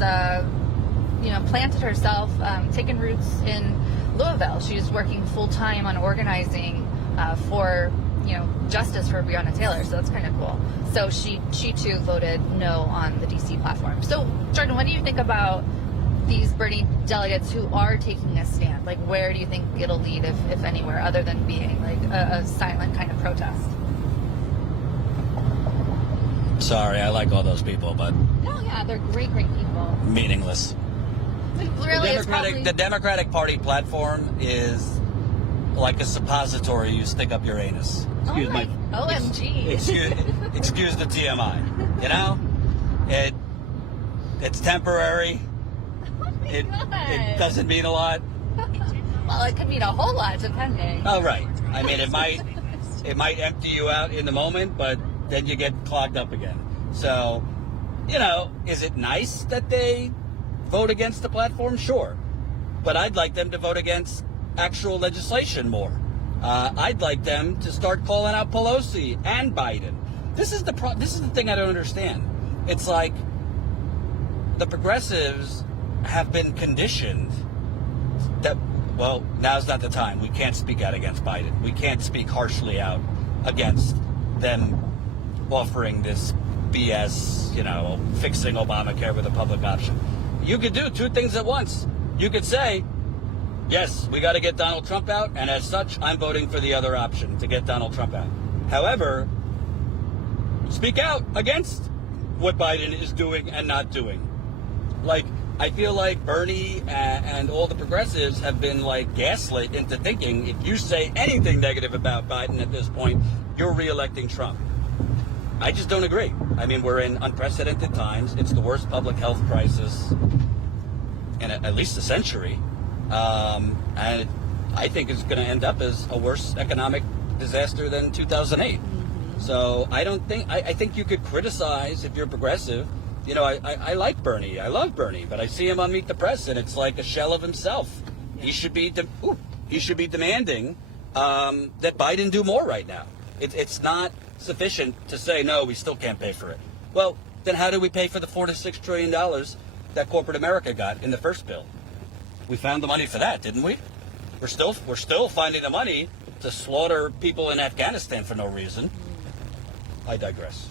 planted herself, taken roots in Louisville. She's working full time on organizing for justice for Breonna Taylor, so that's kind of cool. So she too voted no on the DC platform. So Jordan, what do you think about these Bernie delegates who are taking a stand? Like, where do you think it'll lead, if anywhere, other than being like a silent kind of protest? Sorry, I like all those people, but No, yeah, they're great people. meaningless. Really, The Democratic Party platform is like a suppository you stick up your anus. Excuse my OMG. Excuse the TMI. It's temporary. It doesn't mean a lot. Well, it could mean a whole lot, depending. Oh, right. I mean, it might empty you out in the moment, but then you get clogged up again. So, is it nice that they vote against the platform? Sure. But I'd like them to vote against actual legislation more. I'd like them to start calling out Pelosi and Biden. This is the thing I don't understand. It's like the progressives have been conditioned that, well, now's not the time. We can't speak out against Biden. We can't speak harshly out against them offering this BS, fixing Obamacare with a public option. You could do two things at once. You could say, yes, we got to get Donald Trump out, and as such, I'm voting for the other option, to get Donald Trump out. However, speak out against what Biden is doing and not doing. I feel like Bernie and all the progressives have been gaslit into thinking if you say anything negative about Biden at this point, you're re-electing Trump. I just don't agree. I mean, we're in unprecedented times. It's the worst public health crisis in at least a century. And I think it's going to end up as a worse economic disaster than 2008. So I think you could criticize if you're progressive. I like Bernie. I love Bernie, but I see him on Meet the Press, and it's like a shell of himself. He should be demanding that Biden do more right now. It's not sufficient to say, no, we still can't pay for it. Well, then how do we pay for the $4 to $6 trillion that corporate America got in the first bill? We found the money for that, didn't we? We're still finding the money to slaughter people in Afghanistan for no reason. I digress.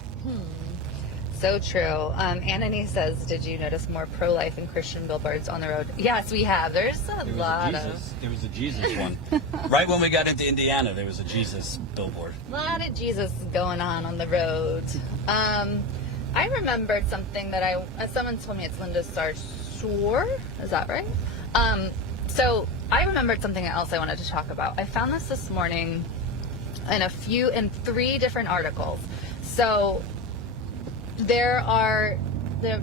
So true. Anani says, did you notice more pro-life and Christian billboards on the road? Yes, we have. There was a Jesus one. Right when we got into Indiana, there was a Jesus billboard. A lot of Jesus going on the road. I remembered something that someone told me it's Linda Sarsour. Is that right? So I remembered something else I wanted to talk about. I found this morning in 3 different articles. So there are the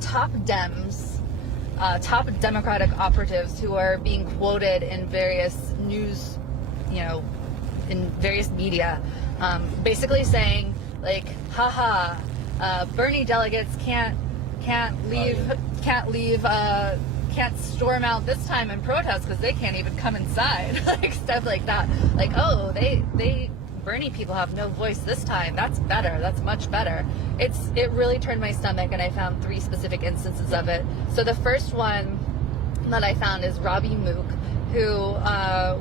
top Dems, top Democratic operatives who are being quoted in various news, in various media, basically saying like, haha, Bernie delegates can't storm out this time and protest because they can't even come inside. Like stuff like that. Like, oh, they Bernie people have no voice this time. That's better. That's much better. It really turned my stomach, and I found 3 specific instances of it. So the first one that I found is Robbie Mook, who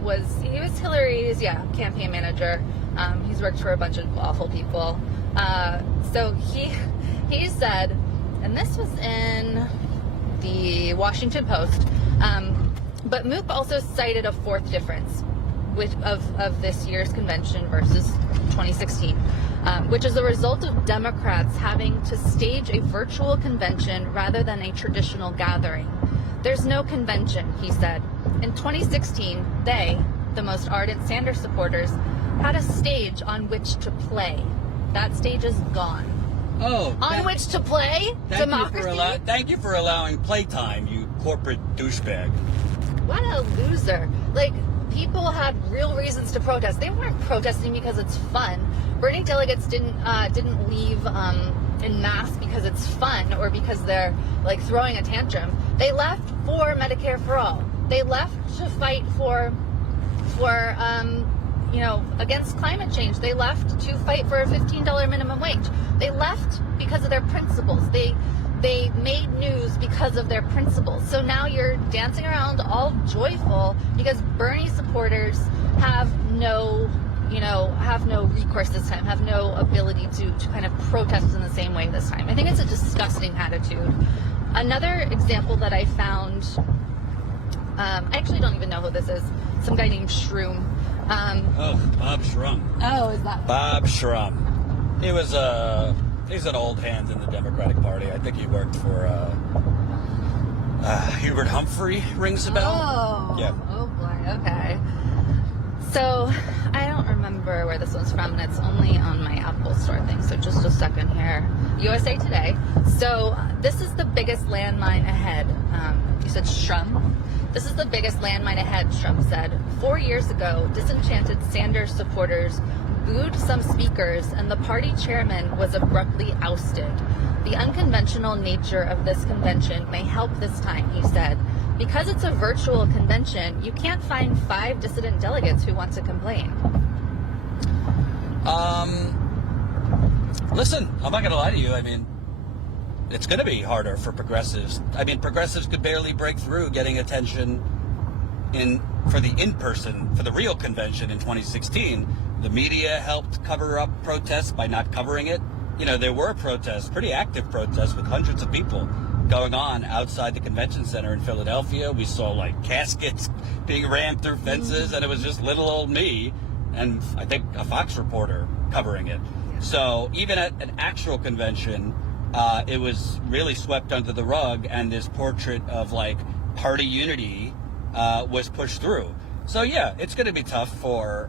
was Hillary's campaign manager. He's worked for a bunch of awful people. So he said, and this was in the Washington Post, but Mook also cited a 4th difference of this year's convention versus 2016, which is a result of Democrats having to stage a virtual convention rather than a traditional gathering. There's no convention, he said. In 2016, they, the most ardent Sanders supporters, had a stage on which to play. That stage is gone. Oh, On which to play? Democracy? Thank you for allowing playtime, you corporate douchebag. What a loser. Like, people had real reasons to protest. They weren't protesting because it's fun. Bernie delegates didn't leave in mass because it's fun or because they're like throwing a tantrum. They left for Medicare for all. They left to fight for against climate change. They left to fight for a $15 minimum wage. They left because of their principles. They made news because of their principles. So now you're dancing around all joyful because Bernie supporters have no recourse this time, have no ability to kind of protest in the same way this time. I think it's a disgusting attitude. Another example that I found, I actually don't even know who this is, some guy named Shroom. Bob Shrum. Oh, is that? Bob Shrum. He's an old hand in the Democratic Party. I think he worked for Hubert Humphrey, rings a bell. Oh, yeah. Oh boy, okay. So I don't remember where this one's from, and it's only on my Apple Store thing, so just a second here. USA Today. So this is the biggest landmine ahead. You said Shrum? This is the biggest landmine ahead, Shrum said. 4 years ago, disenchanted Sanders supporters booed some speakers, and the party chairman was abruptly ousted. The unconventional nature of this convention may help this time, he said. Because it's a virtual convention, you can't find 5 dissident delegates who want to complain. Listen, I'm not going to lie to you. I mean, it's going to be harder for progressives. I mean, progressives could barely break through getting attention for the real convention in 2016. The media helped cover up protests by not covering it. You know, there were protests, pretty active protests with hundreds of people going on outside the convention center in Philadelphia. We saw like caskets being rammed through fences, and it was just little old me and I think a Fox reporter covering it. So even at an actual convention, it was really swept under the rug, and this portrait of like party unity was pushed through. So yeah, it's going to be tough for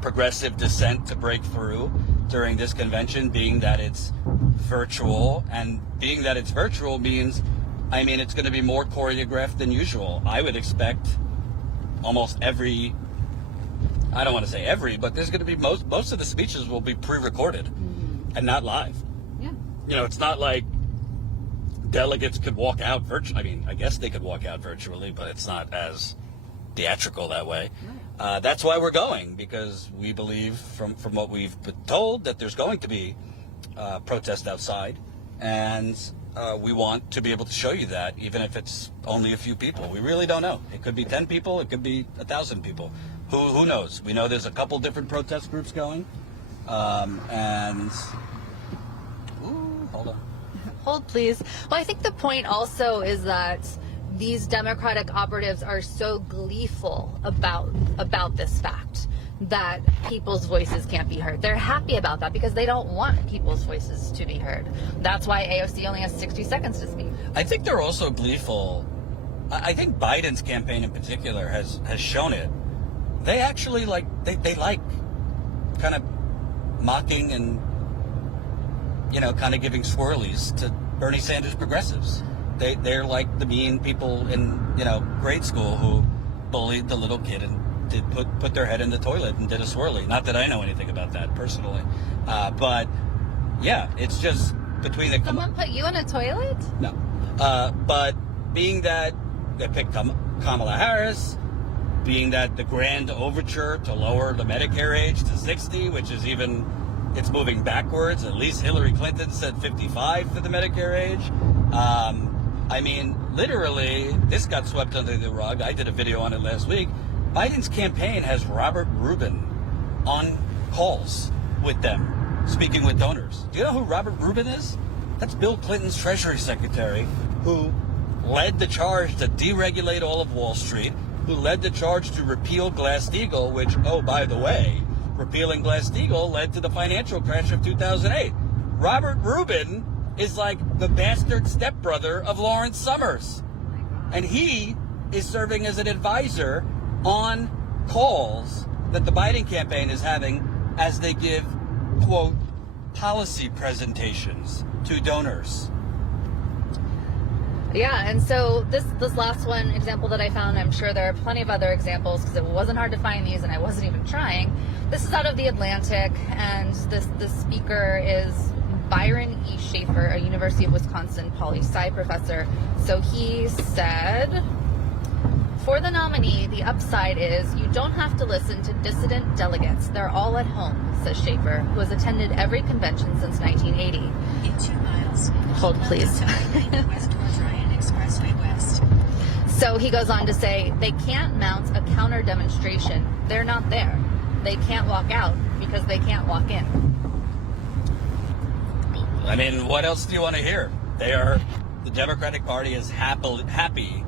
progressive dissent to break through during this convention, being that it's virtual, and being that it's virtual means, I mean, it's going to be more choreographed than usual. I would expect almost every, I don't want to say every, but there's going to be most of the speeches will be pre-recorded and not live. Yeah. You know, it's not like delegates could walk out virtually. I mean, I guess they could walk out virtually, but it's not as theatrical that way. That's why we're going, because we believe from what we've been told that there's going to be protest outside, and we want to be able to show you that, even if it's only a few people. We really don't know. It could be 10 people. It could be 1,000 people. Who knows? We know there's a couple different protest groups going, and hold on. Hold, please. Well, I think the point also is that these Democratic operatives are so gleeful about this fact that people's voices can't be heard. They're happy about that because they don't want people's voices to be heard. That's why AOC only has 60 seconds to speak. I think they're also gleeful. I think Biden's campaign in particular has shown it. They actually like kind of mocking and, you know, kind of giving swirlies to Bernie Sanders progressives. They're like the mean people in, you know, grade school who bullied the little kid in did put their head in the toilet and did a swirly. Not that I know anything about that personally, but yeah, it's just between the. Someone put you in a toilet? No, but being that they picked Kamala Harris, being that the grand overture to lower the Medicare age to 60, which is it's moving backwards. At least Hillary Clinton said 55 for the Medicare age. I mean, literally, this got swept under the rug. I did a video on it last week. Biden's campaign has Robert Rubin on calls with them, speaking with donors. Do you know who Robert Rubin is? That's Bill Clinton's Treasury Secretary, who led the charge to deregulate all of Wall Street, who led the charge to repeal Glass-Steagall, which, oh, by the way, repealing Glass-Steagall led to the financial crash of 2008. Robert Rubin is like the bastard stepbrother of Lawrence Summers. And he is serving as an advisor on calls that the Biden campaign is having as they give, quote, policy presentations to donors. Yeah, and so this last one example that I found, I'm sure there are plenty of other examples because it wasn't hard to find these and I wasn't even trying. This is out of the Atlantic, and the speaker is Byron E. Schaefer, a University of Wisconsin poli-sci professor. So he said, for the nominee, the upside is you don't have to listen to dissident delegates. They're all at home, says Schaefer, who has attended every convention since 1980. In 2 miles, Hold, please. West towards Ryan Expressway West. So he goes on to say, they can't mount a counter demonstration. They're not there. They can't walk out because they can't walk in. I mean, what else do you want to hear? The Democratic Party is happy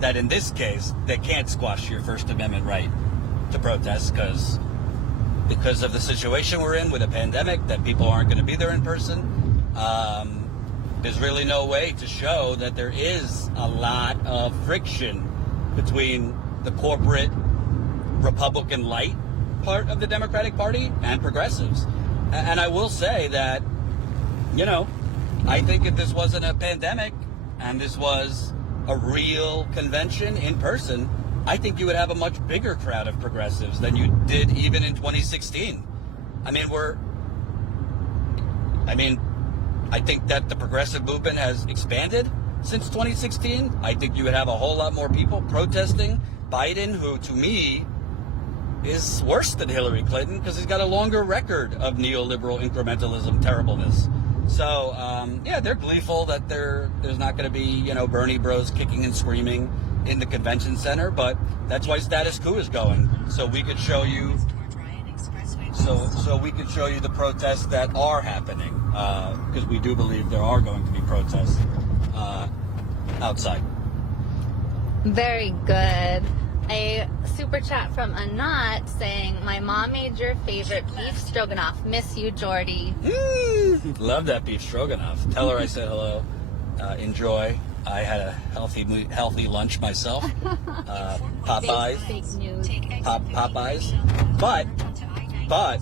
that in this case, they can't squash your First Amendment right to protest because of the situation we're in with a pandemic, that people aren't going to be there in person. There's really no way to show that there is a lot of friction between the corporate Republican light part of the Democratic Party and progressives. And I will say that, I think if this wasn't a pandemic and this was a real convention in person, I think you would have a much bigger crowd of progressives than you did even in 2016. I think that the progressive movement has expanded since 2016. I think you would have a whole lot more people protesting Biden, who to me is worse than Hillary Clinton because he's got a longer record of neoliberal incrementalism terribleness. So, they're gleeful that there's not going to be, Bernie bros kicking and screaming in the convention center, but that's why status quo is going. So we could show you, so we could show you the protests that are happening, because we do believe there are going to be protests outside. Very good. A super chat from Anat saying, my mom made your favorite beef stroganoff. Miss you, Jordy. Love that beef stroganoff. Tell her I said hello. Enjoy. I had a healthy lunch myself. Popeyes. Fake news. Popeyes. But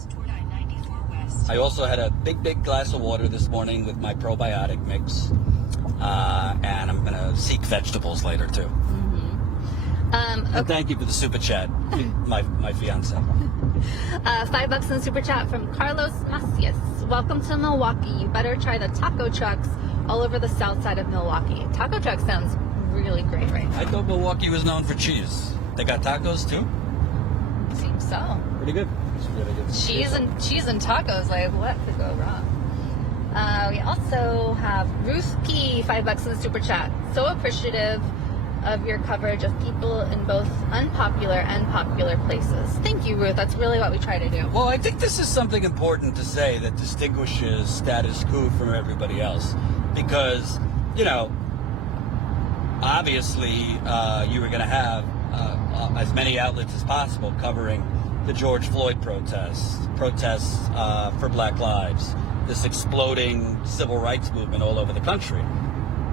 I also had a big glass of water this morning with my probiotic mix. And I'm going to seek vegetables later, too. Okay. Thank you for the super chat, my fiance. $5 in super chat from Carlos Macias. Welcome to Milwaukee. You better try the taco trucks all over the south side of Milwaukee. Taco truck sounds really great right now. I thought Milwaukee was known for cheese. They got tacos too? Seems so. Pretty good. It's really good. Cheese and tacos, like what could go wrong? We also have Ruth P, $5 in the super chat. So appreciative of your coverage of people in both unpopular and popular places. Thank you, Ruth. That's really what we try to do. Well, I think this is something important to say that distinguishes status quo from everybody else. Because, obviously, you were going to have as many outlets as possible covering the George Floyd protests for Black Lives, this exploding civil rights movement all over the country.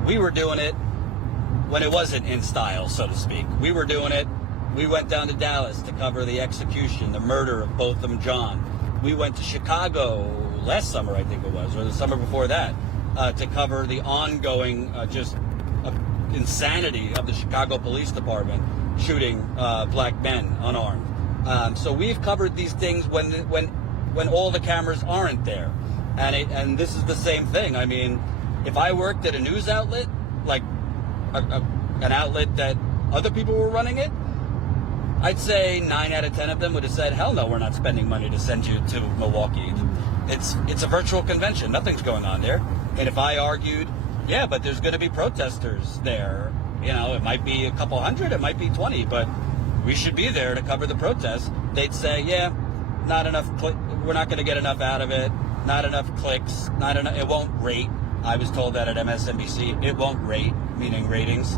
We were doing it when it wasn't in style, so to speak. We were doing it. We went down to Dallas to cover the execution, the murder of Botham Jean. We went to Chicago last summer, I think it was, or the summer before that, to cover the ongoing insanity of the Chicago Police Department shooting black men unarmed. So we've covered these things when all the cameras aren't there, and this is the same thing. I mean, if I worked at a news outlet, like an outlet that other people were running it, I'd say 9 out of 10 of them would have said, hell no, we're not spending money to send you to Milwaukee. It's a virtual convention. Nothing's going on there. And if I argued, yeah, but there's going to be protesters there, it might be a couple hundred, it might be 20, but we should be there to cover the protests. They'd say, yeah, not enough, we're not going to get enough out of it, not enough clicks, not enough, it won't rate. I was told that at MSNBC, it won't rate, meaning ratings.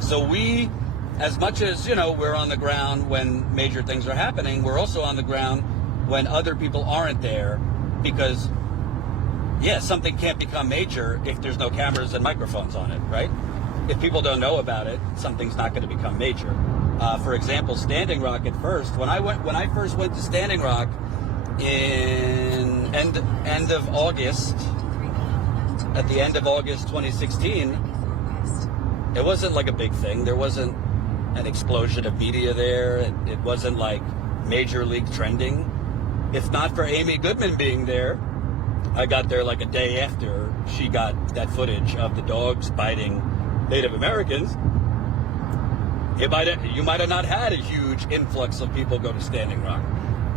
So we, as much as, we're on the ground when major things are happening, we're also on the ground when other people aren't there because, yeah, something can't become major if there's no cameras and microphones on it, right? If people don't know about it, something's not going to become major. For example, Standing Rock at first, when I first went to Standing Rock in end of August, at the end of August 2016, it wasn't like a big thing. There wasn't an explosion of media there. It wasn't like major league trending. If not for Amy Goodman being there, I got there like a day after she got that footage of the dogs biting Native Americans. You might have not had a huge influx of people go to Standing Rock.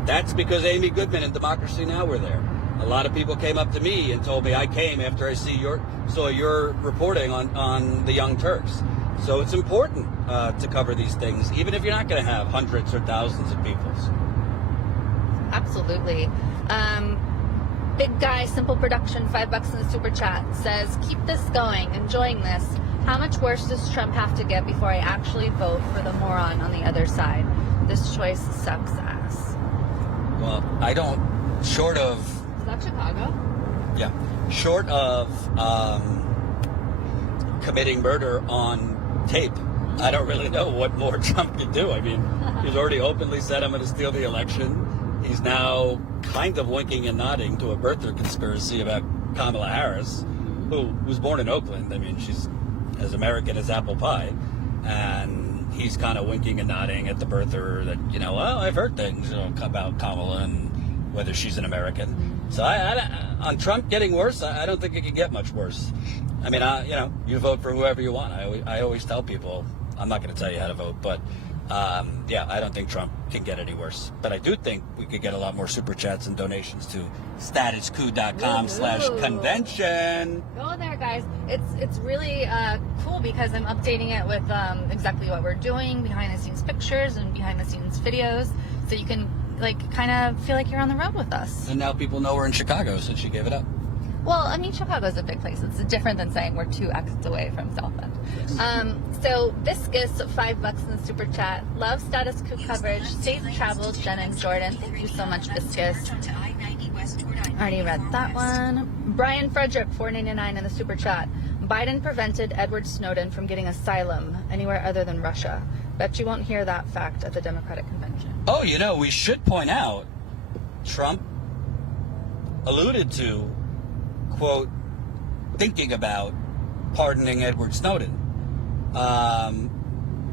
That's because Amy Goodman and Democracy Now! Were there. A lot of people came up to me and told me I came after I saw your reporting on the Young Turks. So it's important to cover these things, even if you're not going to have hundreds or thousands of people. Absolutely. Big Guy, Simple Production, $5 in the super chat, says, keep this going, enjoying this. How much worse does Trump have to get before I actually vote for the moron on the other side? This choice sucks ass. Well, I don't, short of... Is that Chicago? Yeah. Short of committing murder on tape, I don't really know what more Trump can do. I mean, he's already openly said I'm going to steal the election. He's now kind of winking and nodding to a birther conspiracy about Kamala Harris, who was born in Oakland. I mean, she's as American as apple pie. And he's kind of winking and nodding at the birther that, well, I've heard things about Kamala and whether she's an American. So on Trump getting worse, I don't think it could get much worse. I mean, you vote for whoever you want. I always tell people, I'm not going to tell you how to vote, but I don't think Trump can get any worse. But I do think we could get a lot more super chats and donations to statuscoup.com/convention. Go there, guys. It's really cool because I'm updating it with exactly what we're doing, behind the scenes pictures and behind the scenes videos, so you can kind of feel like you're on the road with us. And now people know we're in Chicago since she gave it up. Well, I mean, Chicago's a big place. It's different than saying we're 2 exits away from South Bend. So Viscus, $5 in the super chat. Love Status Coup coverage. Safe travels, Jenn and Jordan. Thank you so much, Viscus. Already read that one. Brian Frederick, $4.99 in the super chat. Biden prevented Edward Snowden from getting asylum anywhere other than Russia. Bet you won't hear that fact at the Democratic convention. Oh, we should point out, Trump alluded to, quote, thinking about pardoning Edward Snowden.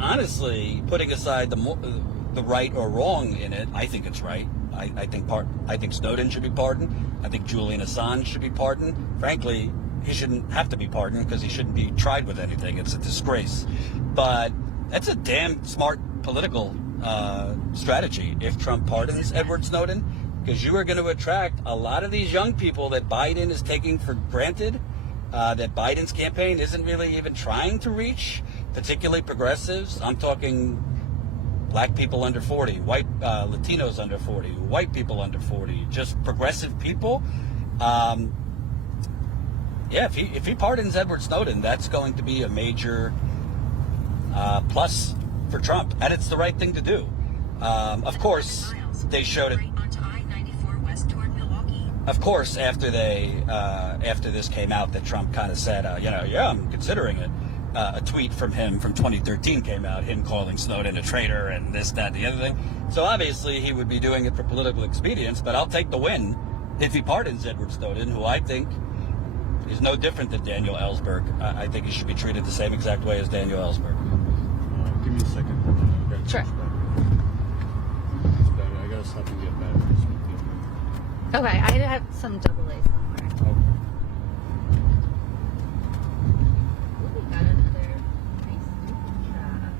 Honestly, putting aside the right or wrong in it, I think it's right. I think Snowden should be pardoned. I think Julian Assange should be pardoned. Frankly, he shouldn't have to be pardoned because he shouldn't be tried with anything. It's a disgrace. But that's a damn smart political strategy if Trump pardons Edward Snowden, because you are going to attract a lot of these young people that Biden is taking for granted, that Biden's campaign isn't really even trying to reach, particularly progressives. I'm talking black people under 40, white Latinos under 40, white people under 40, just progressive people. If he pardons Edward Snowden, that's going to be a major plus for Trump, and it's the right thing to do. Of course, they showed it. Of course, after this came out, that Trump kind of said, I'm considering it. A tweet from him from 2013 came out, him calling Snowden a traitor and this, that, and the other thing. So obviously he would be doing it for political expedience, but I'll take the win if he pardons Edward Snowden, who I think is no different than Daniel Ellsberg. I think he should be treated the same exact way as Daniel Ellsberg. Give me a second. Sure. else I can get batteries with you. Okay, I have some double A somewhere. Okay. Ooh, we got another nice super chat.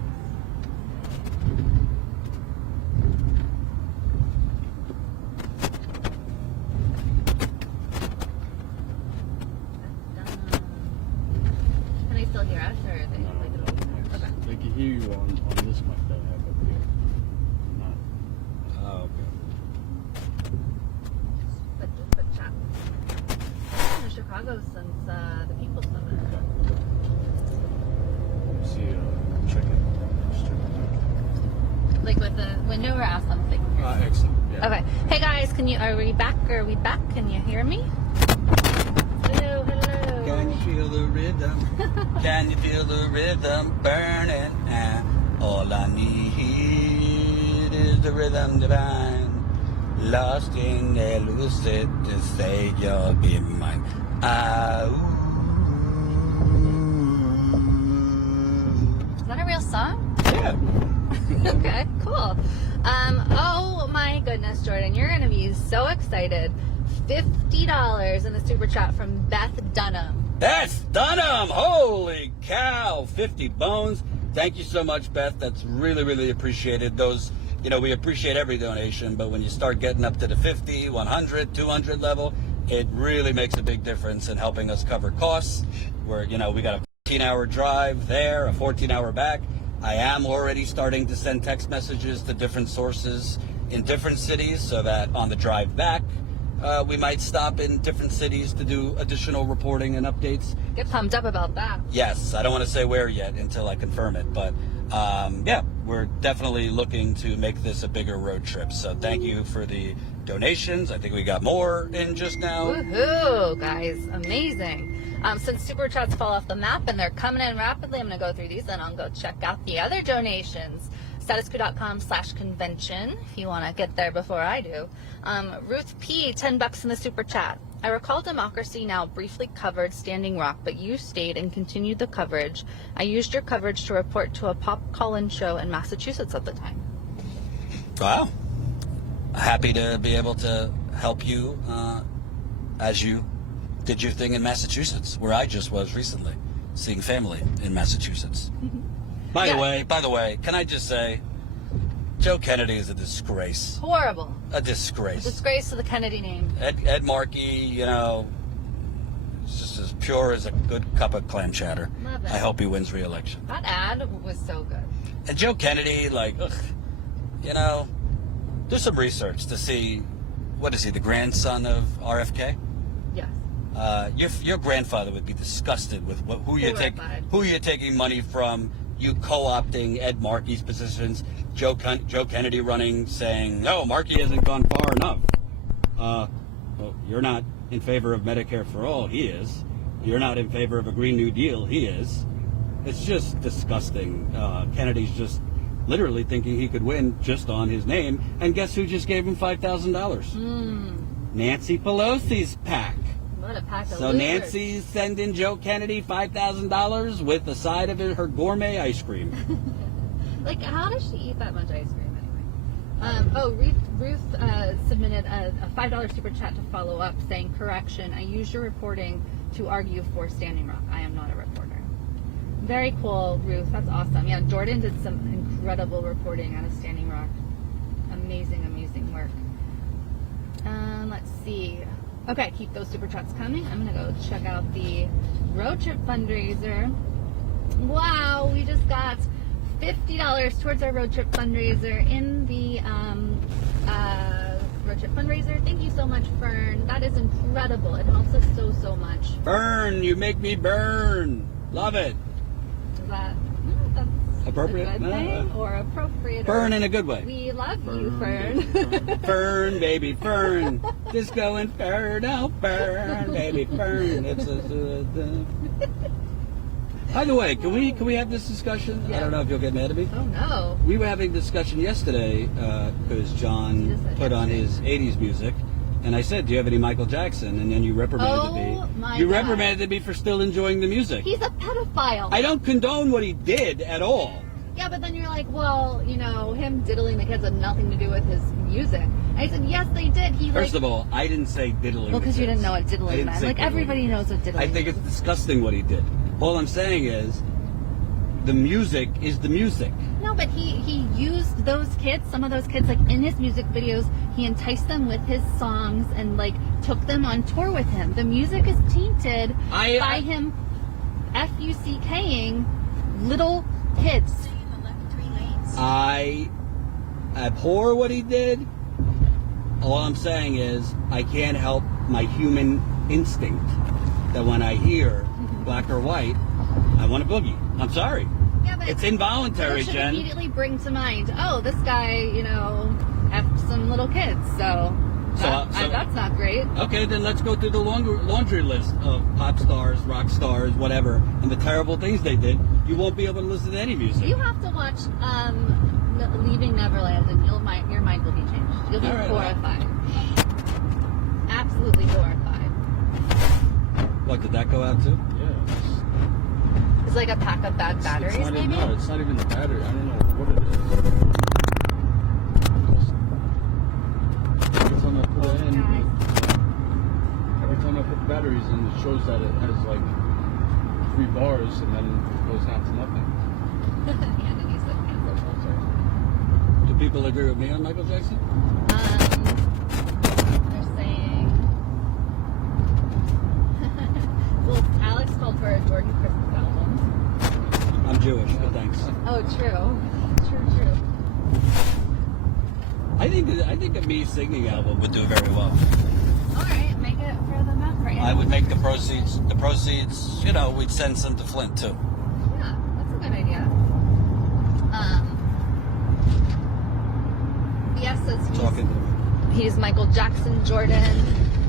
Can I still hear us, or are they No, like it'll be there? Okay. They can hear you on this mic that I have up here. Not. Oh, okay. But chat. I've been in Chicago since the People's Summit. See, check it. Like with the window or ask something. Excellent. Yeah. Okay. Hey guys, are we back? Are we back? Can you hear me? Hello, hello. Can you feel the rhythm? Can you feel the rhythm burning? All I need is the rhythm divine. Lost in elusive to say you'll be mine. Is that a real song? Yeah. Okay, cool. Oh my goodness, Jordan, you're gonna be so excited. $50 in the super chat from Beth Dunham. That's Dunham! Holy cow! 50 bones. Thank you so much, Beth. That's really, really appreciated. Those, we appreciate every donation, but when you start getting up to the 50, 100, 200 level, it really makes a big difference in helping us cover costs. Where, we got a 14-hour drive there, a 14-hour back. I am already starting to send text messages to different sources in different cities so that on the drive back, we might stop in different cities to do additional reporting and updates. Get pumped up about that. Yes, I don't want to say where yet until I confirm it, but yeah, we're definitely looking to make this a bigger road trip. So thank you for the donations. I think we got more in just now. Woohoo, guys, amazing. Since super chats fall off the map and they're coming in rapidly, I'm going to go through these and I'll go check out the other donations. Statusquo.com/convention if you want to get there before I do. Ruth P, $10 in the super chat. I recall Democracy Now! Briefly covered Standing Rock, but you stayed and continued the coverage. I used your coverage to report to a pop call-in show in Massachusetts at the time. Wow. Happy to be able to help you as you did your thing in Massachusetts, where I just was recently, seeing family in Massachusetts. By the way, can I just say, Joe Kennedy is a disgrace. Horrible. A disgrace. Disgrace to the Kennedy name. Ed Markey, it's just as pure as a good cup of clam chowder. Love it. I hope he wins re-election. That ad was so good. And Joe Kennedy, do some research to see, what is he, the grandson of RFK? Yes. Your grandfather would be disgusted with who you're taking money from. You co-opting Ed Markey's positions. Joe Kennedy running, saying, no, Markey hasn't gone far enough. Well, you're not in favor of Medicare for all. He is. You're not in favor of a Green New Deal. He is. It's just disgusting. Kennedy's just literally thinking he could win just on his name. And guess who just gave him $5,000? Nancy Pelosi's PAC. What a pack of So losers. Nancy's sending Joe Kennedy $5,000 with the side of her gourmet ice cream. Like, how does she eat that much ice cream anyway? Ruth submitted a $5 super chat to follow up saying, correction, I used your reporting to argue for Standing Rock. I am not a reporter. Very cool, Ruth. That's awesome. Yeah, Jordan did some incredible reporting out of Standing Rock. Amazing, amazing work. Let's see. Okay, keep those super chats coming. I'm going to go check out the road trip fundraiser. Wow, we just got $50 towards our road trip fundraiser in the road trip fundraiser. Thank you so much, Fern. That is incredible. It helps us so much. Fern, you make me burn. Love it. Is that that's Appropriate? a good thing or appropriate? Burn in a good way. We love you, Fern. Fern, baby, Fern. Disco Inferno, Fern, baby, Fern. By the way, can we have this discussion? Yeah. I don't know if you'll get mad at me. Oh no. We were having a discussion yesterday because John put on his 80s music. And I said, do you have any Michael Jackson? And then you reprimanded me. You reprimanded me for still enjoying the music. He's a pedophile. I don't condone what he did at all. Yeah, but then you're like, well, him diddling the kids had nothing to do with his music. I said, yes, they did. First of all, I didn't say diddling. Well, because you didn't know what I diddling didn't meant. say Like, diddling. everybody knows what diddling I think is. it's disgusting what he did. All I'm saying is, the music is the music. No, but he used those kids, some of those kids, like, in his music videos. He enticed them with his songs and, like, took them on tour with him. The music is tainted by him F-U-C-K-ing little kids. Stay in the left 3 lanes. I abhor what he did. All I'm saying is, I can't help my human instinct that when I hear black or white, I want to boogie. I'm sorry. Yeah, but It's involuntary, it should Jen. immediately bring to mind, oh, this guy, effed some little kids, so that's not great. Okay, then let's go through the laundry list of pop stars, rock stars, whatever, and the terrible things they did. You won't be able to listen to any music. You have to watch Leaving Neverland, and your mind will be changed. You'll be All right, horrified. Absolutely horrified. What, did that go out too? Yeah. It's like a pack of bad batteries, it's not maybe? No, it's not even the battery. I don't know what it is. Every time I put it in, every time I put batteries in, it shows that it has like 3 bars, and then it goes down to nothing. Anthony said cancel culture. Do people agree with me on Michael Jackson? They're saying... well, Alex called for a Jordan Christmas album. I'm Jewish, but thanks. Oh, true. True. I think a me singing album would do very well. All right, make it for the memory. I would make the proceeds, we'd send some to Flint too. Yeah, that's a good idea. Yes, says Talking to me. he's Michael Jackson Jordan.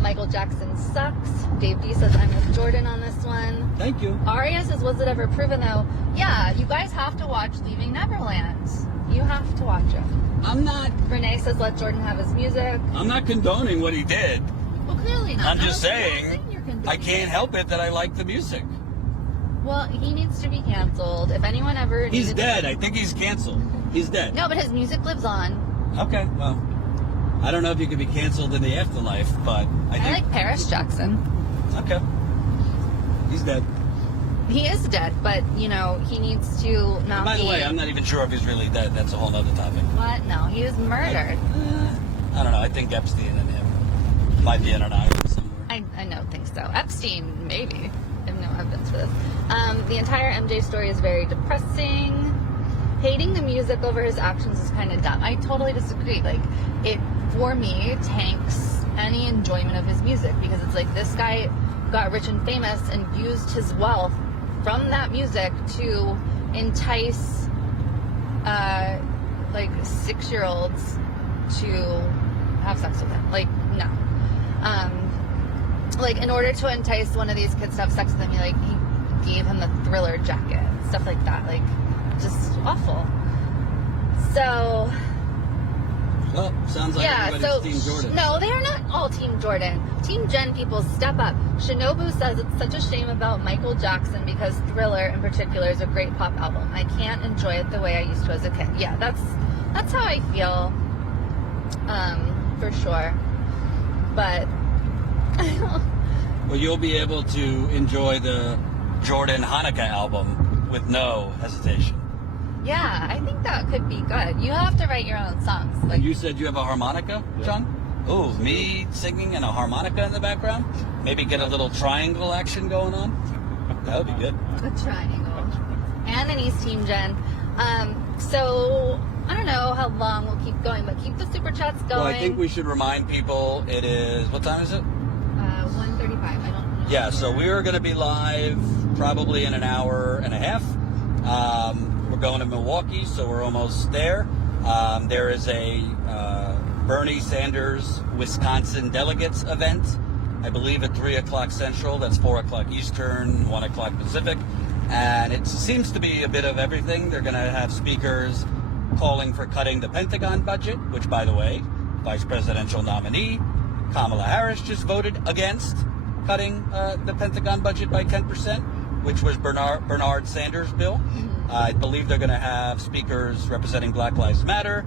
Michael Jackson sucks. Dave D says I'm with Jordan on this one. Thank you. Aria says, was it ever proven though? Yeah, you guys have to watch Leaving Neverland. You have to watch it. I'm not Renee says, let Jordan have his music. condoning what he did. Well, clearly not. I'm just That's the whole saying, thing you're condoning. I can't help it that I like the music. Well, he needs to be canceled. If anyone ever... He's needed dead. to- I think he's canceled. He's dead. No, but his music lives on. Okay, well, I don't know if you could be canceled in the afterlife, but I I think... like Paris Jackson. Okay. He's dead. He is dead, but, he needs to not By the be... way, I'm not even sure if he's really dead. That's a whole other topic. What? No, he was murdered. I don't know. I think Epstein and him might be on an island somewhere. I don't think so. Epstein, maybe. I have no evidence for this. The entire MJ story is very depressing. Hating the music over his actions is kind of dumb. I totally disagree. Like, it, for me, tanks any enjoyment of his music because it's like this guy got rich and famous and used his wealth from that music to entice, 6-year-olds to have sex with him. Like, no. In order to entice one of these kids to have sex with him, he gave him the Thriller jacket, stuff like that. Like, just awful. So, Well, sounds like yeah, everybody's Team Jordan. No, they are not all Team Jordan. Team Jenn people, step up. Shinobu says it's such a shame about Michael Jackson because Thriller in particular is a great pop album. I can't enjoy it the way I used to as a kid. Yeah, that's how I feel, for sure. But Well, you'll be able to enjoy the Jordan Hanukkah album with no hesitation. yeah, I think that could be good. You have to write your own songs. And you said you have a harmonica, John? Oh, me singing and a harmonica in the background? Maybe get a little triangle action going on? That would be good. A triangle. And then he's Team Jenn. So I don't know how long we'll keep going, but keep the super chats going. Well, I think we should remind people it is, what time is it? 1:35. I don't know. Yeah, so we are going to be live probably in an hour and a half. We're going to Milwaukee, so we're almost there. There is a Bernie Sanders Wisconsin delegates event, I believe at 3 o'clock Central. That's 4 o'clock Eastern, 1 o'clock Pacific. And it seems to be a bit of everything. They're going to have speakers calling for cutting the Pentagon budget, which, by the way, Vice Presidential nominee Kamala Harris just voted against cutting the Pentagon budget by 10%. which was Bernard Sanders' bill. I believe they're going to have speakers representing Black Lives Matter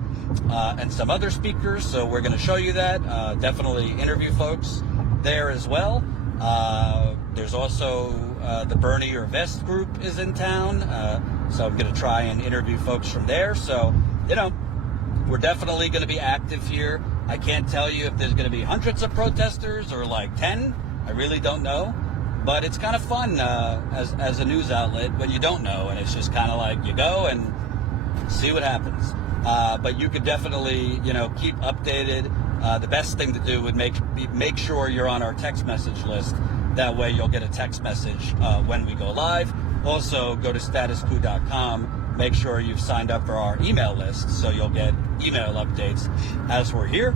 and some other speakers, so we're going to show you that. Definitely interview folks there as well. There's also the Bernie or Vest group is in town, so I'm going to try and interview folks from there. So, you know, we're definitely going to be active here. I can't tell you if there's going to be hundreds of protesters or like 10. I really don't know. But it's kind of fun as a news outlet when you don't know, and it's just kind of like you go and see what happens. But you could definitely, you know, keep updated. The best thing to do would make sure you're on our text message list. That way you'll get a text message when we go live. Also, go to statuscoup.com. Make sure you've signed up for our email list so you'll get email updates as we're here.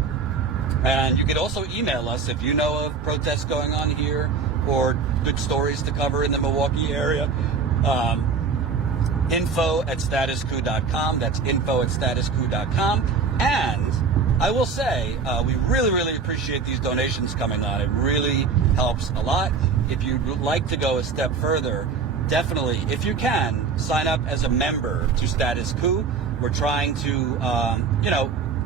And you could also email us if you know of protests going on here or good stories to cover in the Milwaukee area. info@statuscoup.com. That's info@statuscoup.com. And I will say, we really appreciate these donations coming on. It really helps a lot. If you'd like to go a step further, definitely, if you can, sign up as a member to Status Coup. We're trying to,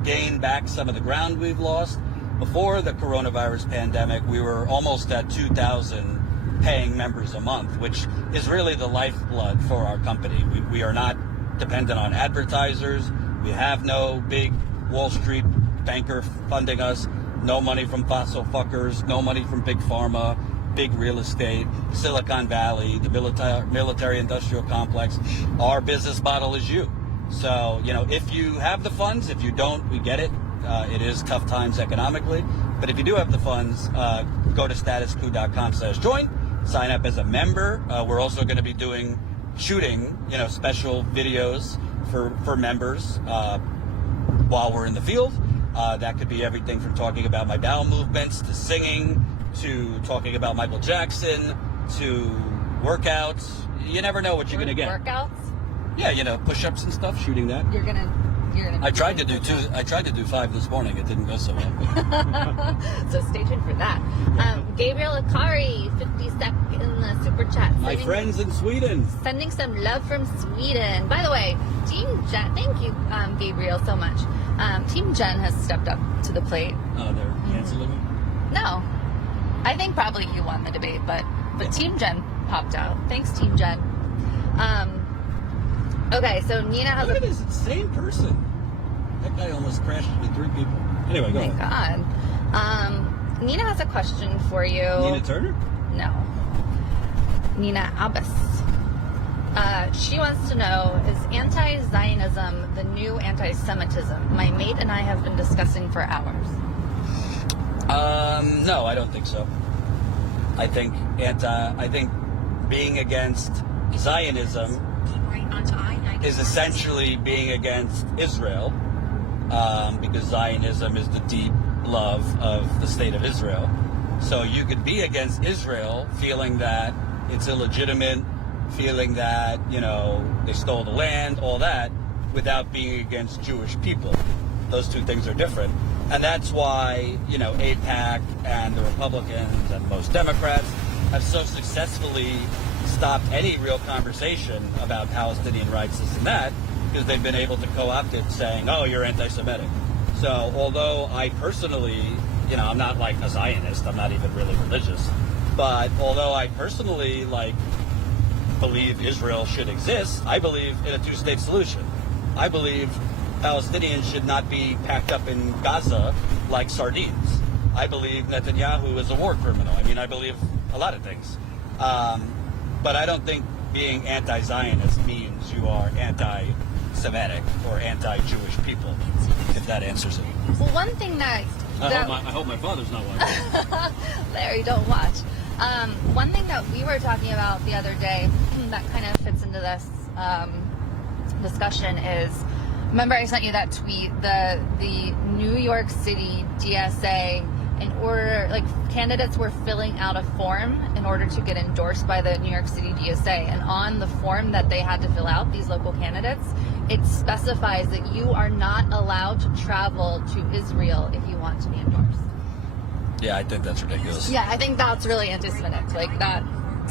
gain back some of the ground we've lost. Before the coronavirus pandemic, we were almost at 2,000 paying members a month, which is really the lifeblood for our company. We are not dependent on advertisers. We have no big Wall Street banker funding us, no money from fossil fuckers, no money from big pharma, big real estate, Silicon Valley, the military industrial complex. Our business model is you. So, you know, if you have the funds, if you don't, we get it. It is tough times economically. But if you do have the funds, go to statuscoup.com/join, sign up as a member. We're also going to be shooting, special videos for members while we're in the field. That could be everything from talking about my bowel movements to singing to talking about Michael Jackson to workouts. You never know what you're going to get. Workouts? Yeah, push-ups and stuff, shooting that. You're gonna I tried to do 2. I tried to do 5 this morning. It didn't go so well. So stay tuned for that. Gabriel Akari, 50 sec in the super chat. My friends in Sweden. Sending some love from Sweden. By the way, Team Jen, thank you, Gabriel, so much. Team Jen has stepped up to the plate. Oh, they're canceling it? No. I think probably you won the debate, but Team Jen popped out. Thanks, Team Jen. Okay, so Nina has Look at this, it's the same person. That guy almost crashed into 3 people. Anyway, go ahead. God. Nina has a question for you. Nina Turner? No. Nina Abbas. She wants to know, is anti-Zionism the new anti-Semitism? My mate and I have been discussing for hours. No, I don't think so. I think being against Zionism is essentially being against Israel, because Zionism is the deep love of the state of Israel. So you could be against Israel, feeling that it's illegitimate, feeling that, they stole the land, all that, without being against Jewish people. Those two things are different. And that's why, AIPAC and the Republicans and most Democrats have so successfully stopped any real conversation about Palestinian rights, this and that, because they've been able to co-opt it saying, oh, you're anti-Semitic. So although I personally, I'm not like a Zionist, I'm not even really religious, but although I personally believe Israel should exist, I believe in a 2-state solution. I believe Palestinians should not be packed up in Gaza like sardines. I believe Netanyahu is a war criminal. I believe a lot of things. But I don't think being anti-Zionist means you are anti-Semitic or anti-Jewish people, if that answers it. Well, one thing that I hope my father's not watching. Larry, don't watch. One thing that we were talking about the other day that kind of fits into this discussion is, remember I sent you that tweet, the New York City DSA, candidates were filling out a form in order to get endorsed by the New York City DSA. And on the form that they had to fill out, these local candidates, it specifies that you are not allowed to travel to Israel if you want to be endorsed. Yeah, I think that's ridiculous. Yeah, I think that's really anti-Semitic. That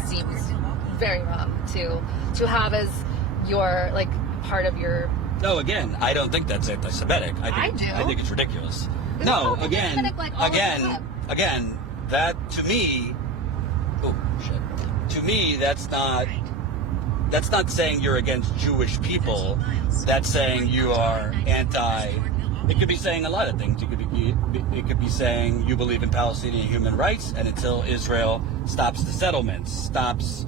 seems very wrong to have as your like part of your. No, again, I don't think that's anti-Semitic. I do. I think it's ridiculous. It's No, not again, anti-Semitic like all of them. again, that to me, oh shit, to me that's not saying you're against Jewish people. That's saying you are anti. It could be saying a lot of things. It could be saying you believe in Palestinian human rights, and until Israel stops the settlements, gives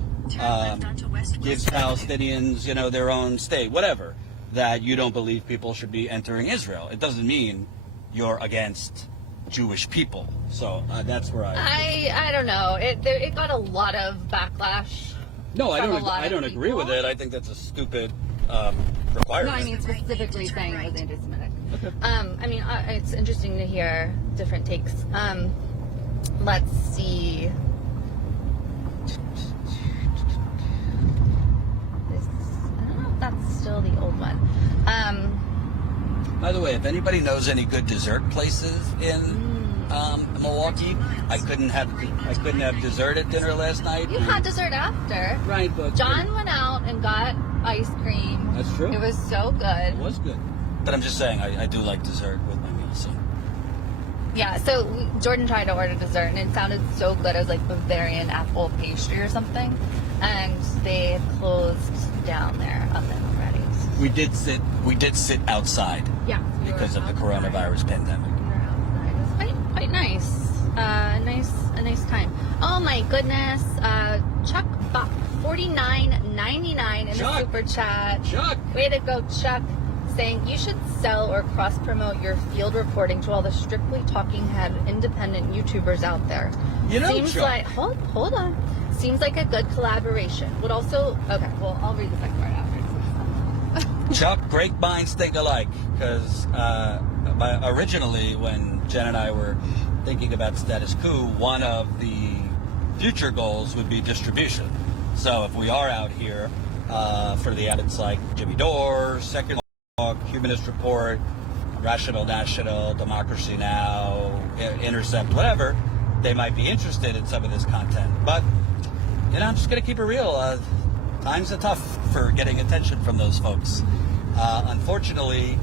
Palestinians, their own state, whatever, that you don't believe people should be entering Israel. It doesn't mean you're against Jewish people. So that's where I don't know. It got a lot of backlash. No, I from a lot don't of agree with people. it. I think that's a stupid requirement. No, I mean specifically saying it was anti-Semitic. Okay. I mean, it's interesting to hear different takes. Let's see. I don't know if that's still the old one. By the way, if anybody knows any good dessert places in Milwaukee, I couldn't have dessert at dinner last night. You had dessert after. Right, but John went out and got ice cream. That's true. It was so good. It was good. But I'm just saying, I do like dessert with my meal. So Yeah, so Jordan tried to order dessert and it sounded so good. It was like Bavarian apple pastry or something. And they had closed down there on them already. we did sit outside Yeah. because of the coronavirus pandemic. We were outside. It was quite nice. A nice time. Oh my goodness. Chuck bought $49.99 in the Chuck. super chat. Chuck! Way to go, Chuck. Saying you should sell or cross promote your field reporting to all the strictly talking head independent YouTubers out there. Seems Chuck. like hold on. Seems like a good collaboration. Would also well I'll read the second part after. Chuck, great minds think alike. Because originally, when Jen and I were thinking about Status Quo, one of the future goals would be distribution. So if we are out here for the edits like Jimmy Dore, Secular Talk, Humanist Report, Rational National, Democracy Now, Intercept, whatever, they might be interested in some of this content. But, I'm just going to keep it real. Times are tough for getting attention from those folks. Unfortunately,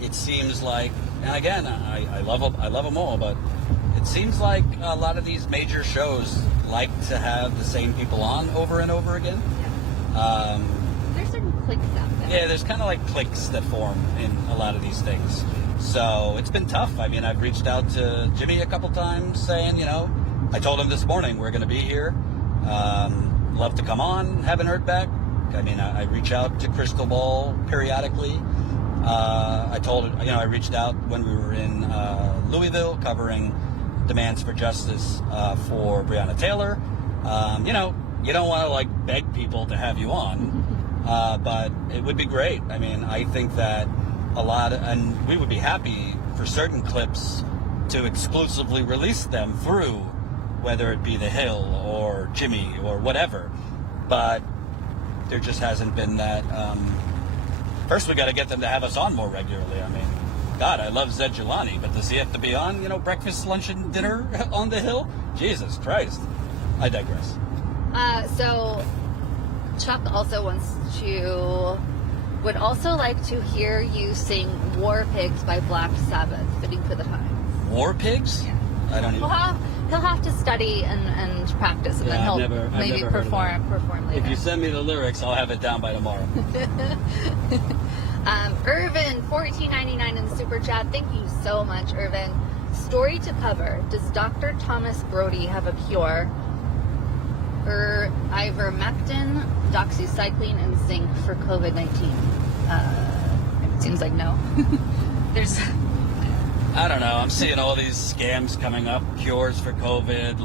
it seems like, and again, I love them all, but it seems like a lot of these major shows like to have the same people on over and over again. There's certain cliques out there. Yeah, there's kind of like cliques that form in a lot of these things. So it's been tough. I mean, I've reached out to Jimmy a couple times saying, I told him this morning we're going to be here. Love to come on. Haven't heard back. I mean, I reach out to Crystal Ball periodically. I reached out when we were in Louisville covering demands for justice for Breonna Taylor. You don't want to beg people to have you on, but it would be great. I mean, I think that and we would be happy for certain clips to exclusively release them through, whether it be The Hill or Jimmy or whatever, but there just hasn't been that. First, we got to get them to have us on more regularly. I mean, God, I love Zed Jelani, but does he have to be on, breakfast, lunch, and dinner on The Hill? Jesus Christ. I digress. So Chuck also would also like to hear you sing War Pigs by Black Sabbath, fitting for the times. War Pigs? Yeah. I don't even. He'll have to study and practice, and then he'll maybe perform later. If you send me the lyrics, I'll have it down by tomorrow. Irvin, $14.99 in the super chat. Thank you so much, Irvin. Story to cover. Does Dr. Thomas Brody have a cure? Ivermectin, doxycycline, and zinc for COVID-19? Seems like no. I don't know. I'm seeing all these scams coming up, cures for COVID,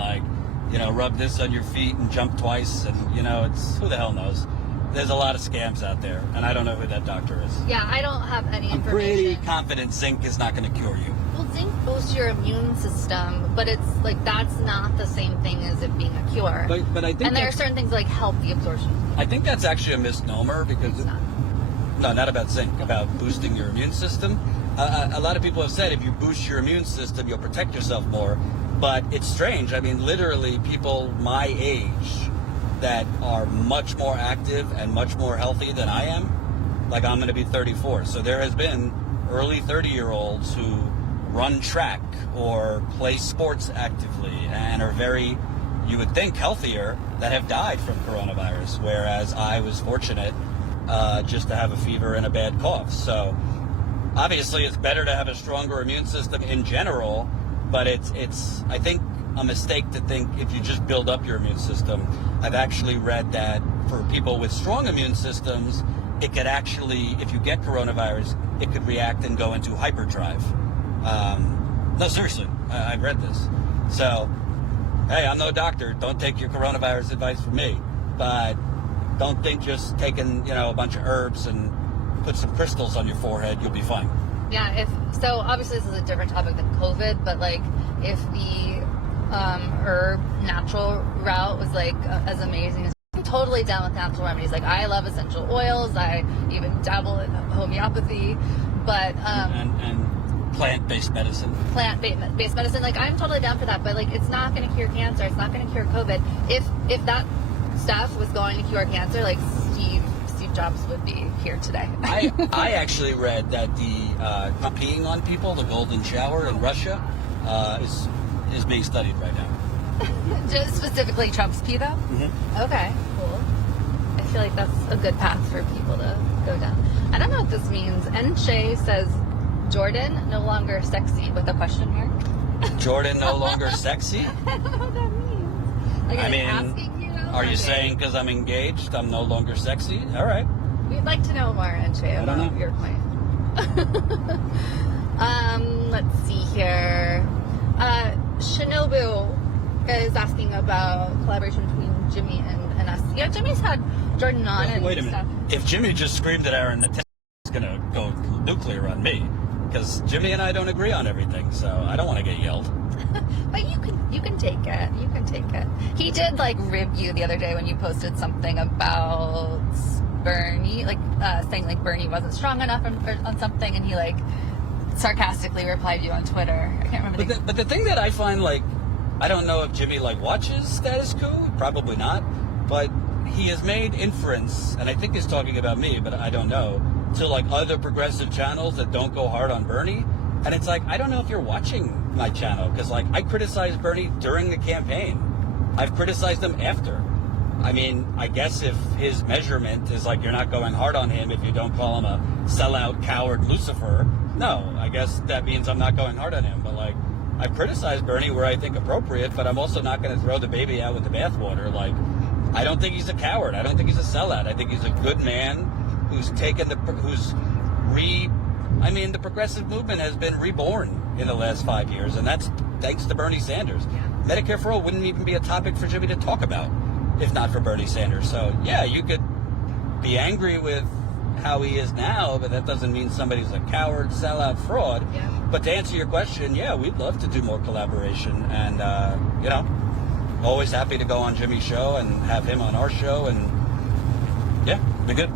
rub this on your feet and jump twice, and, it's, who the hell knows? There's a lot of scams out there, and I don't know who that doctor is. Yeah, I don't have any I'm information. pretty confident zinc is not going to cure you. Well, zinc boosts your immune system, but it's that's not the same thing as it being a cure. But I think and there are certain things help the absorption. I think that's actually a misnomer because It's not. No, not about zinc, about boosting your immune system. A lot of people have said if you boost your immune system, you'll protect yourself more. But it's strange. I mean, literally, people my age that are much more active and much more healthy than I am. Like, I'm going to be 34. So there has been early 30-year-olds who run track or play sports actively and are very, you would think, healthier, that have died from coronavirus, whereas I was fortunate just to have a fever and a bad cough. So obviously it's better to have a stronger immune system in general, but it's I think a mistake to think if you just build up your immune system. I've actually read that for people with strong immune systems, it could actually, if you get coronavirus, it could react and go into hyperdrive. No, seriously, I've read this. So, hey, I'm no doctor. Don't take your coronavirus advice from me. But don't think just taking, a bunch of herbs and put some crystals on your forehead, you'll be fine. Yeah, so obviously this is a different topic than COVID, but like if the herb natural route was like as amazing as, I'm totally down with natural remedies. Like, I love essential oils. I even dabble in homeopathy, but and plant-based medicine. Plant-based medicine, like, I'm totally down for that, but like, it's not going to cure cancer. It's not going to cure COVID. If that stuff was going to cure cancer, like Steve Jobs would be here today. I actually read that the peeing on people, the golden shower in Russia, is being studied right now. Just specifically Trump's pee, though? Mm-hmm. Okay, cool. I feel like that's a good path for people to go down. I don't know what this means. Shay says, Jordan, no longer sexy, with a question mark. Jordan, no longer sexy? I don't know what that means. Like, I mean, asking you, are you saying because I'm engaged, I'm no longer sexy? All right. We'd like to know more, Shay, about your point. Let's see here. Shinobu is asking about collaboration between Jimmy and us. Yeah, Jimmy's had Jordan on and wait a minute. stuff. If Jimmy just screamed at Aaron, the is going to go nuclear on me, because Jimmy and I don't agree on everything, so I don't want to get yelled. But you can take it. You can take it. He did like rib you the other day when you posted something about Bernie, like saying like Bernie wasn't strong enough on something, and he like sarcastically replied you on Twitter. I can't remember. But the thing that I find, like, I don't know if Jimmy like watches Status Quo, probably not, but he has made inference, and I think he's talking about me, but I don't know, to like other progressive channels that don't go hard on Bernie. And it's like, I don't know if you're watching my channel, because like I criticized Bernie during the campaign. I've criticized him after. I mean, I guess if his measurement is like you're not going hard on him if you don't call him a sellout, coward, Lucifer, no, I guess that means I'm not going hard on him. But like, I've criticized Bernie where I think appropriate, but I'm also not going to throw the baby out with the bathwater. Like, I don't think he's a coward. I don't think he's a sellout. I think he's a good man who's taken the progressive movement has been reborn in the last 5 years, and that's thanks to Bernie Sanders. Yeah. Medicare for all wouldn't even be a topic for Jimmy to talk about if not for Bernie Sanders. So yeah, you could be angry with how he is now, but that doesn't mean somebody's a coward, sellout, fraud. Yeah. But to answer your question, yeah, we'd love to do more collaboration, and always happy to go on Jimmy's show and have him on our show, and yeah, be good.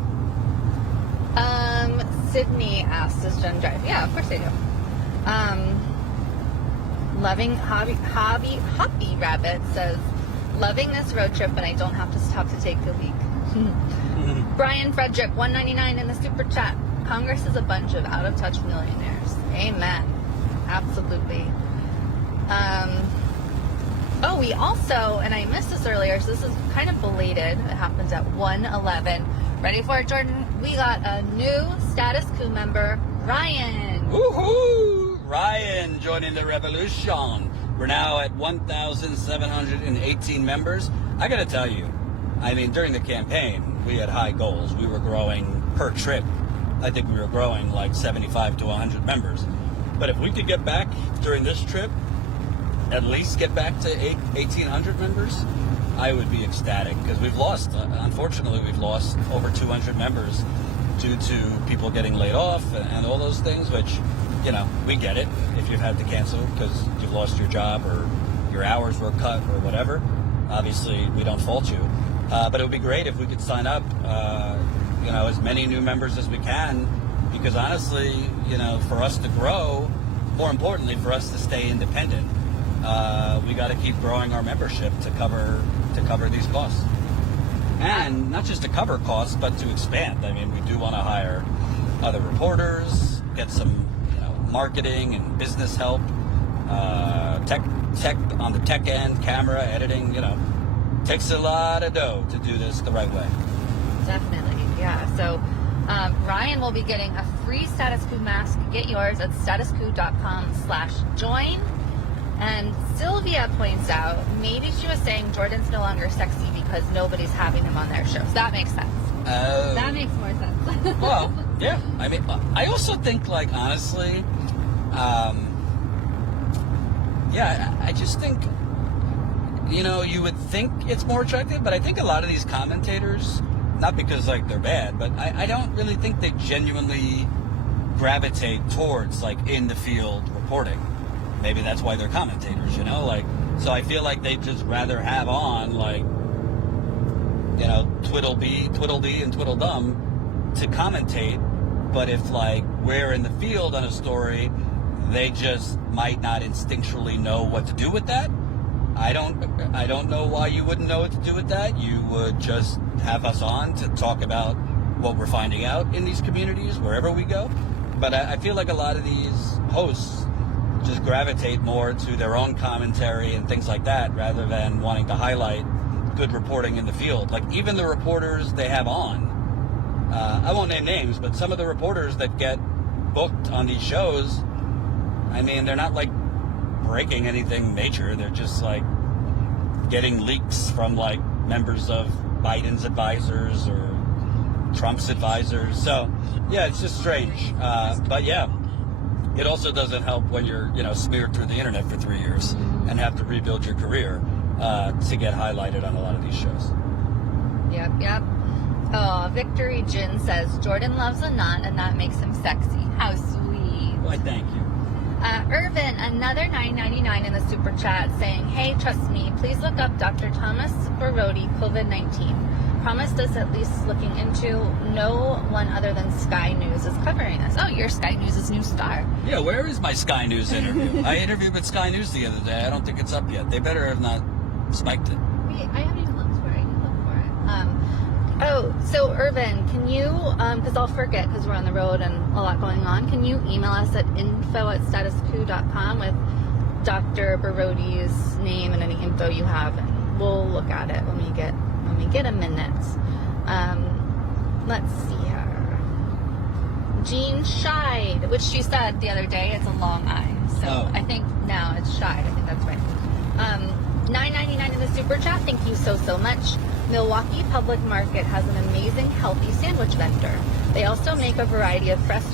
Sydney asked, does Jen drive? Yeah, of course I do. Loving Hobby Rabbit says, loving this road trip, and I don't have to stop to take a leak. Brian Frederick, $1.99 in the super chat. Congress is a bunch of out-of-touch millionaires. Amen. Absolutely. We also, and I missed this earlier, so this is kind of belated. It happens at 1:11. Ready for it, Jordan? We got a new Status Quo member, Ryan. Woohoo! Ryan joining the revolution. We're now at 1,718 members. I got to tell you, I mean, during the campaign, we had high goals. We were growing per trip. I think we were growing like 75 to 100 members. But if we could get back during this trip, at least get back to 1,800 members, I would be ecstatic, because we've lost, unfortunately, we've lost over 200 members due to people getting laid off and all those things, which, we get it if you've had to cancel because you've lost your job or your hours were cut or whatever. Obviously, we don't fault you. But it would be great if we could sign up, as many new members as we can, because honestly, for us to grow, more importantly, for us to stay independent, we got to keep growing our membership to cover these costs. And not just to cover costs, but to expand. I mean, we do want to hire other reporters, get some marketing and business help, tech on the tech end, camera, editing, takes a lot of dough to do this the right way. Definitely, yeah. So Ryan will be getting a free Status Quo mask. Get yours at statusquo.com/join. And Sylvia points out, maybe she was saying Jordan's no longer sexy because nobody's having him on their shows. That makes sense. That makes more sense. Well, yeah. I mean, I also think, honestly, I just think, you would think it's more attractive, but I think a lot of these commentators, not because, they're bad, but I don't really think they genuinely gravitate towards, in the field reporting. Maybe that's why they're commentators, so I feel like they'd just rather have on, Twiddledee and Twiddledum to commentate, but if, we're in the field on a story, they just might not instinctually know what to do with that. I don't know why you wouldn't know what to do with that. You would just have us on to talk about what we're finding out in these communities, wherever we go. But I feel like a lot of these hosts just gravitate more to their own commentary and things like that, rather than wanting to highlight good reporting in the field. Even the reporters they have on, I won't name names, but some of the reporters that get booked on these shows, I mean, they're not breaking anything major. They're just getting leaks from members of Biden's advisors or Trump's advisors. So yeah, it's just strange. But yeah, it also doesn't help when you're, smeared through the internet for 3 years and have to rebuild your career to get highlighted on a lot of these shows. Yep. Oh, Victory Jenn says, Jordan loves a nun and that makes him sexy. How sweet. Why, thank you. Irvin, another $9.99 in the super chat saying, hey, trust me, please look up Dr. Thomas Barodi, COVID-19. Promised us at least looking into. No one other than Sky News is covering this. Oh, you're Sky News' new star. Yeah, where is my Sky News interview? I interviewed with Sky News the other day. I don't think it's up yet. They better have not spiked it. I haven't even looked for it. I can look for it. So Irvin, can you, because I'll forget because we're on the road and a lot going on, can you email us at info@statusquo.com with Dr. Barodi's name and any info you have, and we'll look at it when we get a minute. Let's see here. Jean Scheid, which she said the other day, it's a long I. So I think now it's Scheid. I think that's right. $9.99 in the super chat. Thank you so much. Milwaukee Public Market has an amazing healthy sandwich vendor. They also make a variety of fresh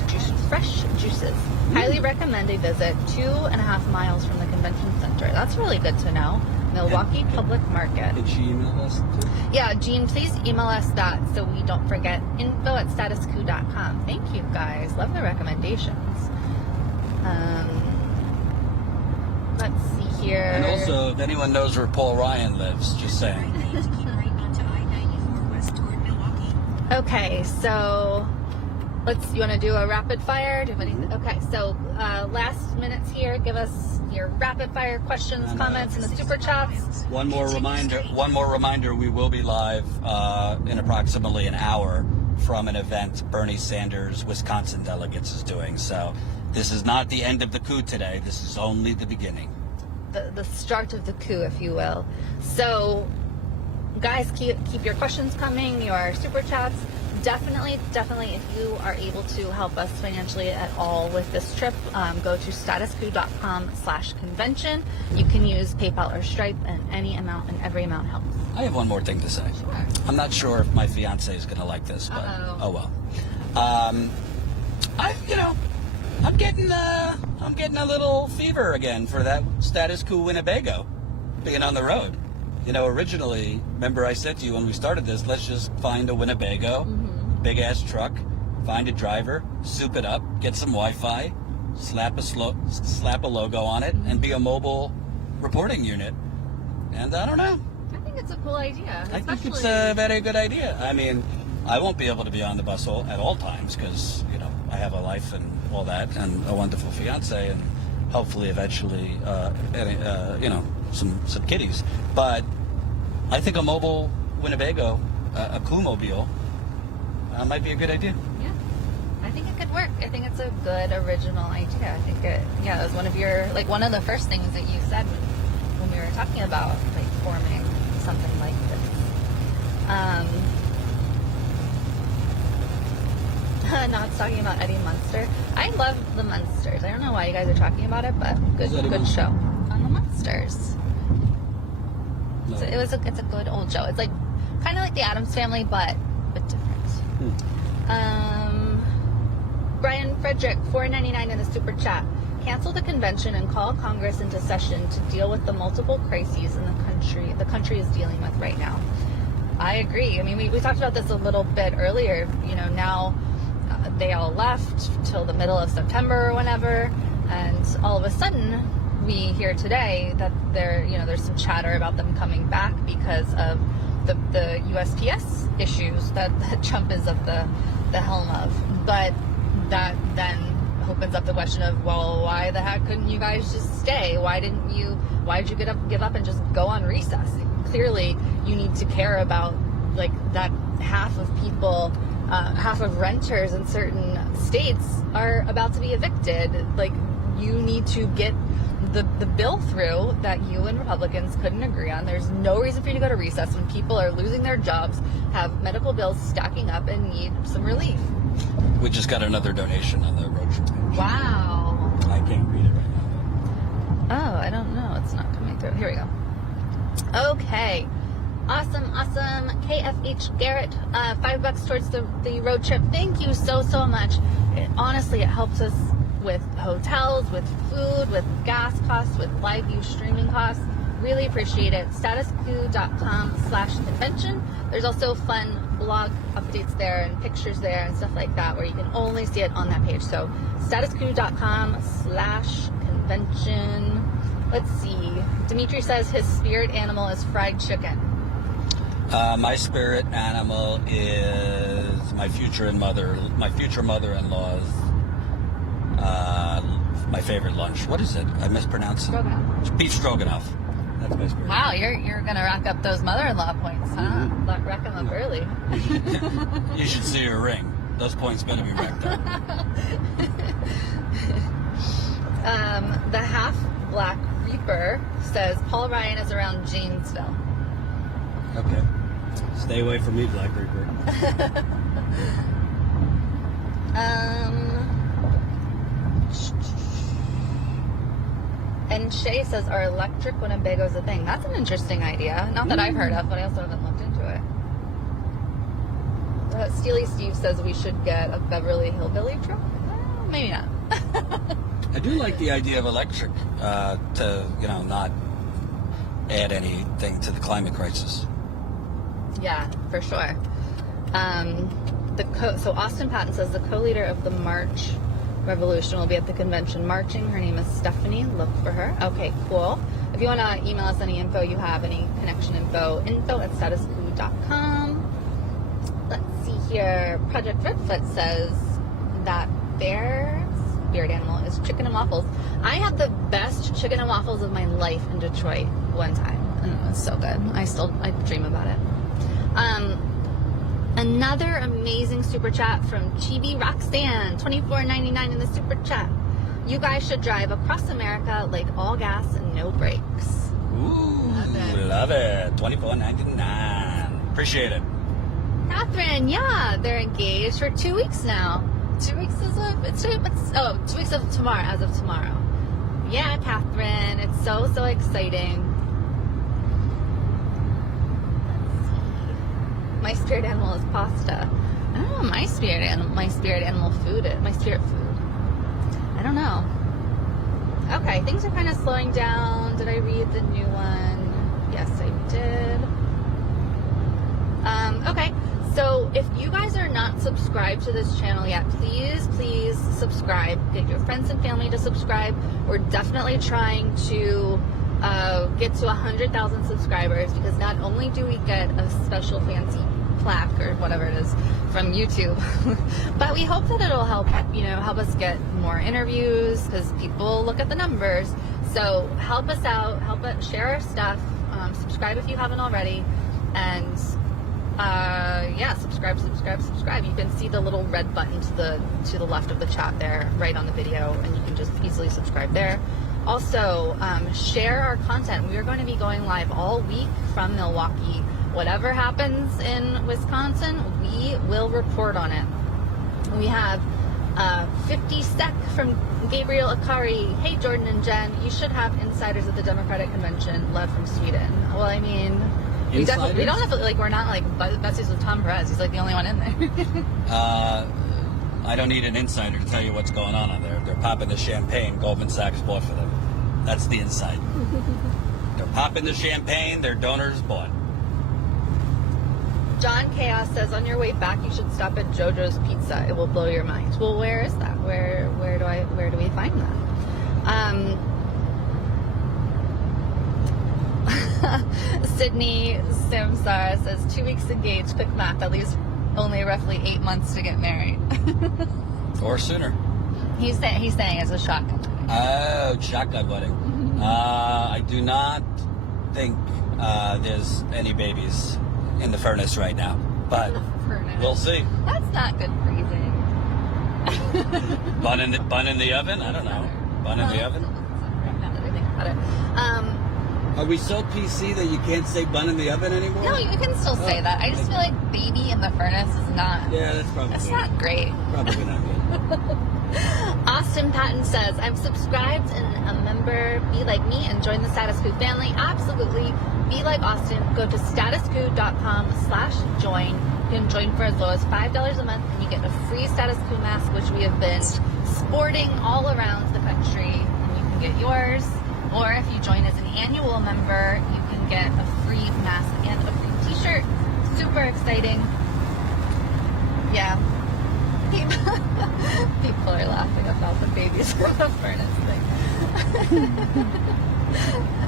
juices. Highly recommend a visit 2.5 miles from the convention center. That's really good to know. Milwaukee Public Market. Did she email us too? Yeah, Jean, please email us that so we don't forget. info@statusquo.com. Thank you, guys. Love the recommendations. Let's see here. And also, if anyone knows where Paul Ryan lives, just saying. Keep right onto I-94 west toward Milwaukee. Okay, so you want to do a rapid fire? Do you have anything? Okay, so last minutes here. Give us your rapid fire questions, comments, and the super chats. One more reminder, we will be live in approximately an hour from an event Bernie Sanders, Wisconsin delegates is doing. So this is not the end of the coup today. This is only the beginning. The start of the coup, if you will. So, guys, keep your questions coming, your super chats. Definitely, if you are able to help us financially at all with this trip, go to statusquo.com/convention. You can use PayPal or Stripe, and any amount and every amount helps. I have one more thing to say. Sure. I'm not sure if my fiance is going to like this, but oh well. I'm getting a little fever again for that Status Quo Winnebago being on the road. Originally, remember I said to you when we started this, let's just find a Winnebago, big ass truck, find a driver, soup it up, get some Wi-Fi, slap a logo on it, and be a mobile reporting unit. And I don't know. I think it's a cool idea. I think it's a very good idea. I mean, I won't be able to be on the bus at all times because, I have a life and all that and a wonderful fiance and hopefully eventually, some kitties. But I think a mobile Winnebago a Clumobile, might be a good idea. Yeah, I think it could work. I think it's a good original idea. I think it was one of one of the first things that you said when we were talking about like forming something like this. Now it's talking about Eddie Munster. I love the Munsters. I don't know why you guys are talking about it, but good show on the Munsters. No. So it's a good old show. It's like kind of like the Addams Family, but different. Brian Frederick, $4.99 in the super chat. Cancel the convention and call Congress into session to deal with the multiple crises in the country is dealing with right now. I agree. I mean, we talked about this a little bit earlier. You know, now they all left till the middle of September or whenever, and all of a sudden we hear today that there's some chatter about them coming back because of the USPS issues that Trump is at the helm of. But that then opens up the question of, well, why the heck couldn't you guys just stay? Why did you give up and just go on recess? Clearly you need to care about like that half of people, half of renters in certain states are about to be evicted. Like, you need to get the bill through that you and Republicans couldn't agree on. There's no reason for you to go to recess when people are losing their jobs, have medical bills stacking up, and need some relief. We just got another donation on the road trip page. Wow. I can't read it right now. Oh, I don't know. It's not coming through. Here we go. Okay. Awesome. KFH Garrett, $5 towards the road trip. Thank you so much. Honestly, it helps us with hotels, with food, with gas costs, with live view streaming costs. Really appreciate it. statusquo.com/convention. There's also fun blog updates there and pictures there and stuff like that where you can only see it on that page. So statusquo.com/convention. Let's see. Dimitri says his spirit animal is fried chicken. My spirit animal is my future mother-in-law's my favorite lunch. What is it? I mispronounced it. Stroganoff. Beef stroganoff. That's my spirit. Wow, you're gonna rack up those mother-in-law points, huh? Mm-hmm. Rack them up early. You should see her ring. Those points better be racked up. The half Black Reaper says Paul Ryan is around Janesville. Okay. Stay away from me, Black Reaper. And Shay says, are electric Winnebagos a thing? That's an interesting idea. Not that I've heard of, but I also haven't looked into it. Steely Steve says we should get a Beverly Hillbilly truck. Well, maybe not. I do like the idea of electric to, not add anything to the climate crisis. Yeah, for sure. So Austin Patton says the co-leader of the March Revolution will be at the convention marching. Her name is Stephanie. Look for her. Okay, cool. If you want to email us any info you have, any connection info@statusquo.com. Let's see here. Project Redfoot says that their spirit animal is chicken and waffles. I had the best chicken and waffles of my life in Detroit one time, and it was so good. I dream about it. Another amazing super chat from Chibi Roxanne, $24.99 in the super chat. You guys should drive across America like all gas and no brakes. Ooh, love it. $24.99. Appreciate it. Catherine, yeah, they're engaged for 2 weeks now. 2 weeks is 2 weeks of tomorrow, as of tomorrow. Yeah, Catherine, it's so exciting. My spirit animal is pasta. I don't know what my spirit animal food is. My spirit food. I don't know. Okay, things are kind of slowing down. Did I read the new one? Yes, I did. Okay, so if you guys are not subscribed to this channel yet, please subscribe. Get your friends and family to subscribe. We're definitely trying to get to 100,000 subscribers, because not only do we get a special fancy plaque or whatever it is from YouTube, but we hope that it'll help us get more interviews, because people look at the numbers. So help us out, share our stuff, subscribe if you haven't already, and subscribe. You can see the little red button to the left of the chat there, right on the video, and you can just easily subscribe there. Also, share our content. We are going to be going live all week from Milwaukee. Whatever happens in Wisconsin, we will report on it. We have 50 SEK from Gabriel Akari. Hey, Jordan and Jen, you should have insiders at the Democratic Convention. Love from Sweden. Well, I mean, we don't have to, like, we're not like besties with Tom Perez. He's like the only one in there. I don't need an insider to tell you what's going on there. They're popping the champagne Goldman Sachs bought for them. That's the insider. They're popping the champagne their donors bought. John Chaos says, on your way back, you should stop at JoJo's Pizza. It will blow your mind. Well, where is that? Where do we find that? Sydney Simsar says, 2 weeks engaged. Quick math. That leaves only roughly 8 months to get married. Or sooner. He's saying it's a shotgun. Oh, shotgun wedding. I do not think there's any babies in the furnace right now, but we'll see. That's not good phrasing. Bun in the oven? I don't know. Bun in the oven? Now that I think about it. Are we so PC that you can't say bun in the oven anymore? No, you can still say that. I just feel like baby in the furnace is not. Yeah, that's not great. Probably not good. Austin Patton says, I'm subscribed and a member. Be like me and join the Status Coup family. Absolutely. Be like Austin. Go to statuscoup.com/join. You can join for as low as $5 a month, and you get a free Status Coup mask, which we have been sporting all around the country. And you can get yours. Or if you join as an annual member, you can get a free mask and a free t-shirt. Super exciting. Yeah. People are laughing about the babies in the furnace thing.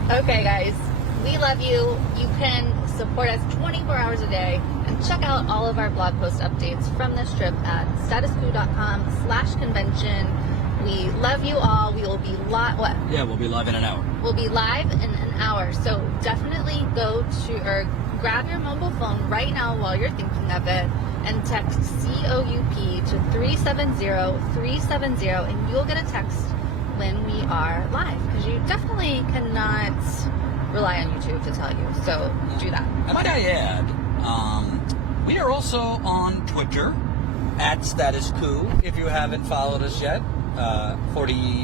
Okay, guys. We love you. You can support us 24 hours a day and check out all of our blog post updates from this trip at statuscoup.com/convention. We love you all. We will be live. What? Yeah, we'll be live in an hour. We'll be live in an hour. So definitely go to or grab your mobile phone right now while you're thinking of it and text COUP to 370-370 and you'll get a text when we are live because you definitely cannot rely on YouTube to tell you. So do that. And might I add, we are also on Twitter at Status Coup. If you haven't followed us yet,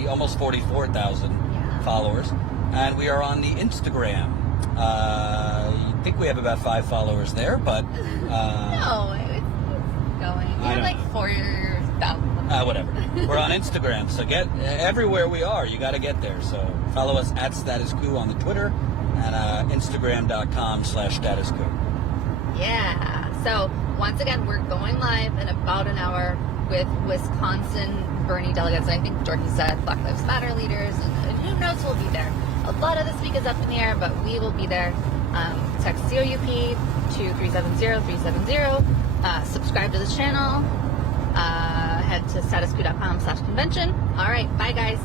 almost 44,000 followers, and we are on the Instagram. I think we have about 5 followers there, but No, it's going. I You're know. like 4,000. Whatever. We're on Instagram, so get everywhere we are. You got to get there. So follow us at Status Coup on the Twitter and Instagram.com/Status Coup. Yeah. So once again, we're going live in about an hour with Wisconsin Bernie delegates. And I think Jordan said Black Lives Matter leaders, and who knows who'll be there. A lot of this week is up in the air, but we will be there. Text COUP to 370-370. Subscribe to the channel. Head to statuscoup.com/convention. All right. Bye, guys.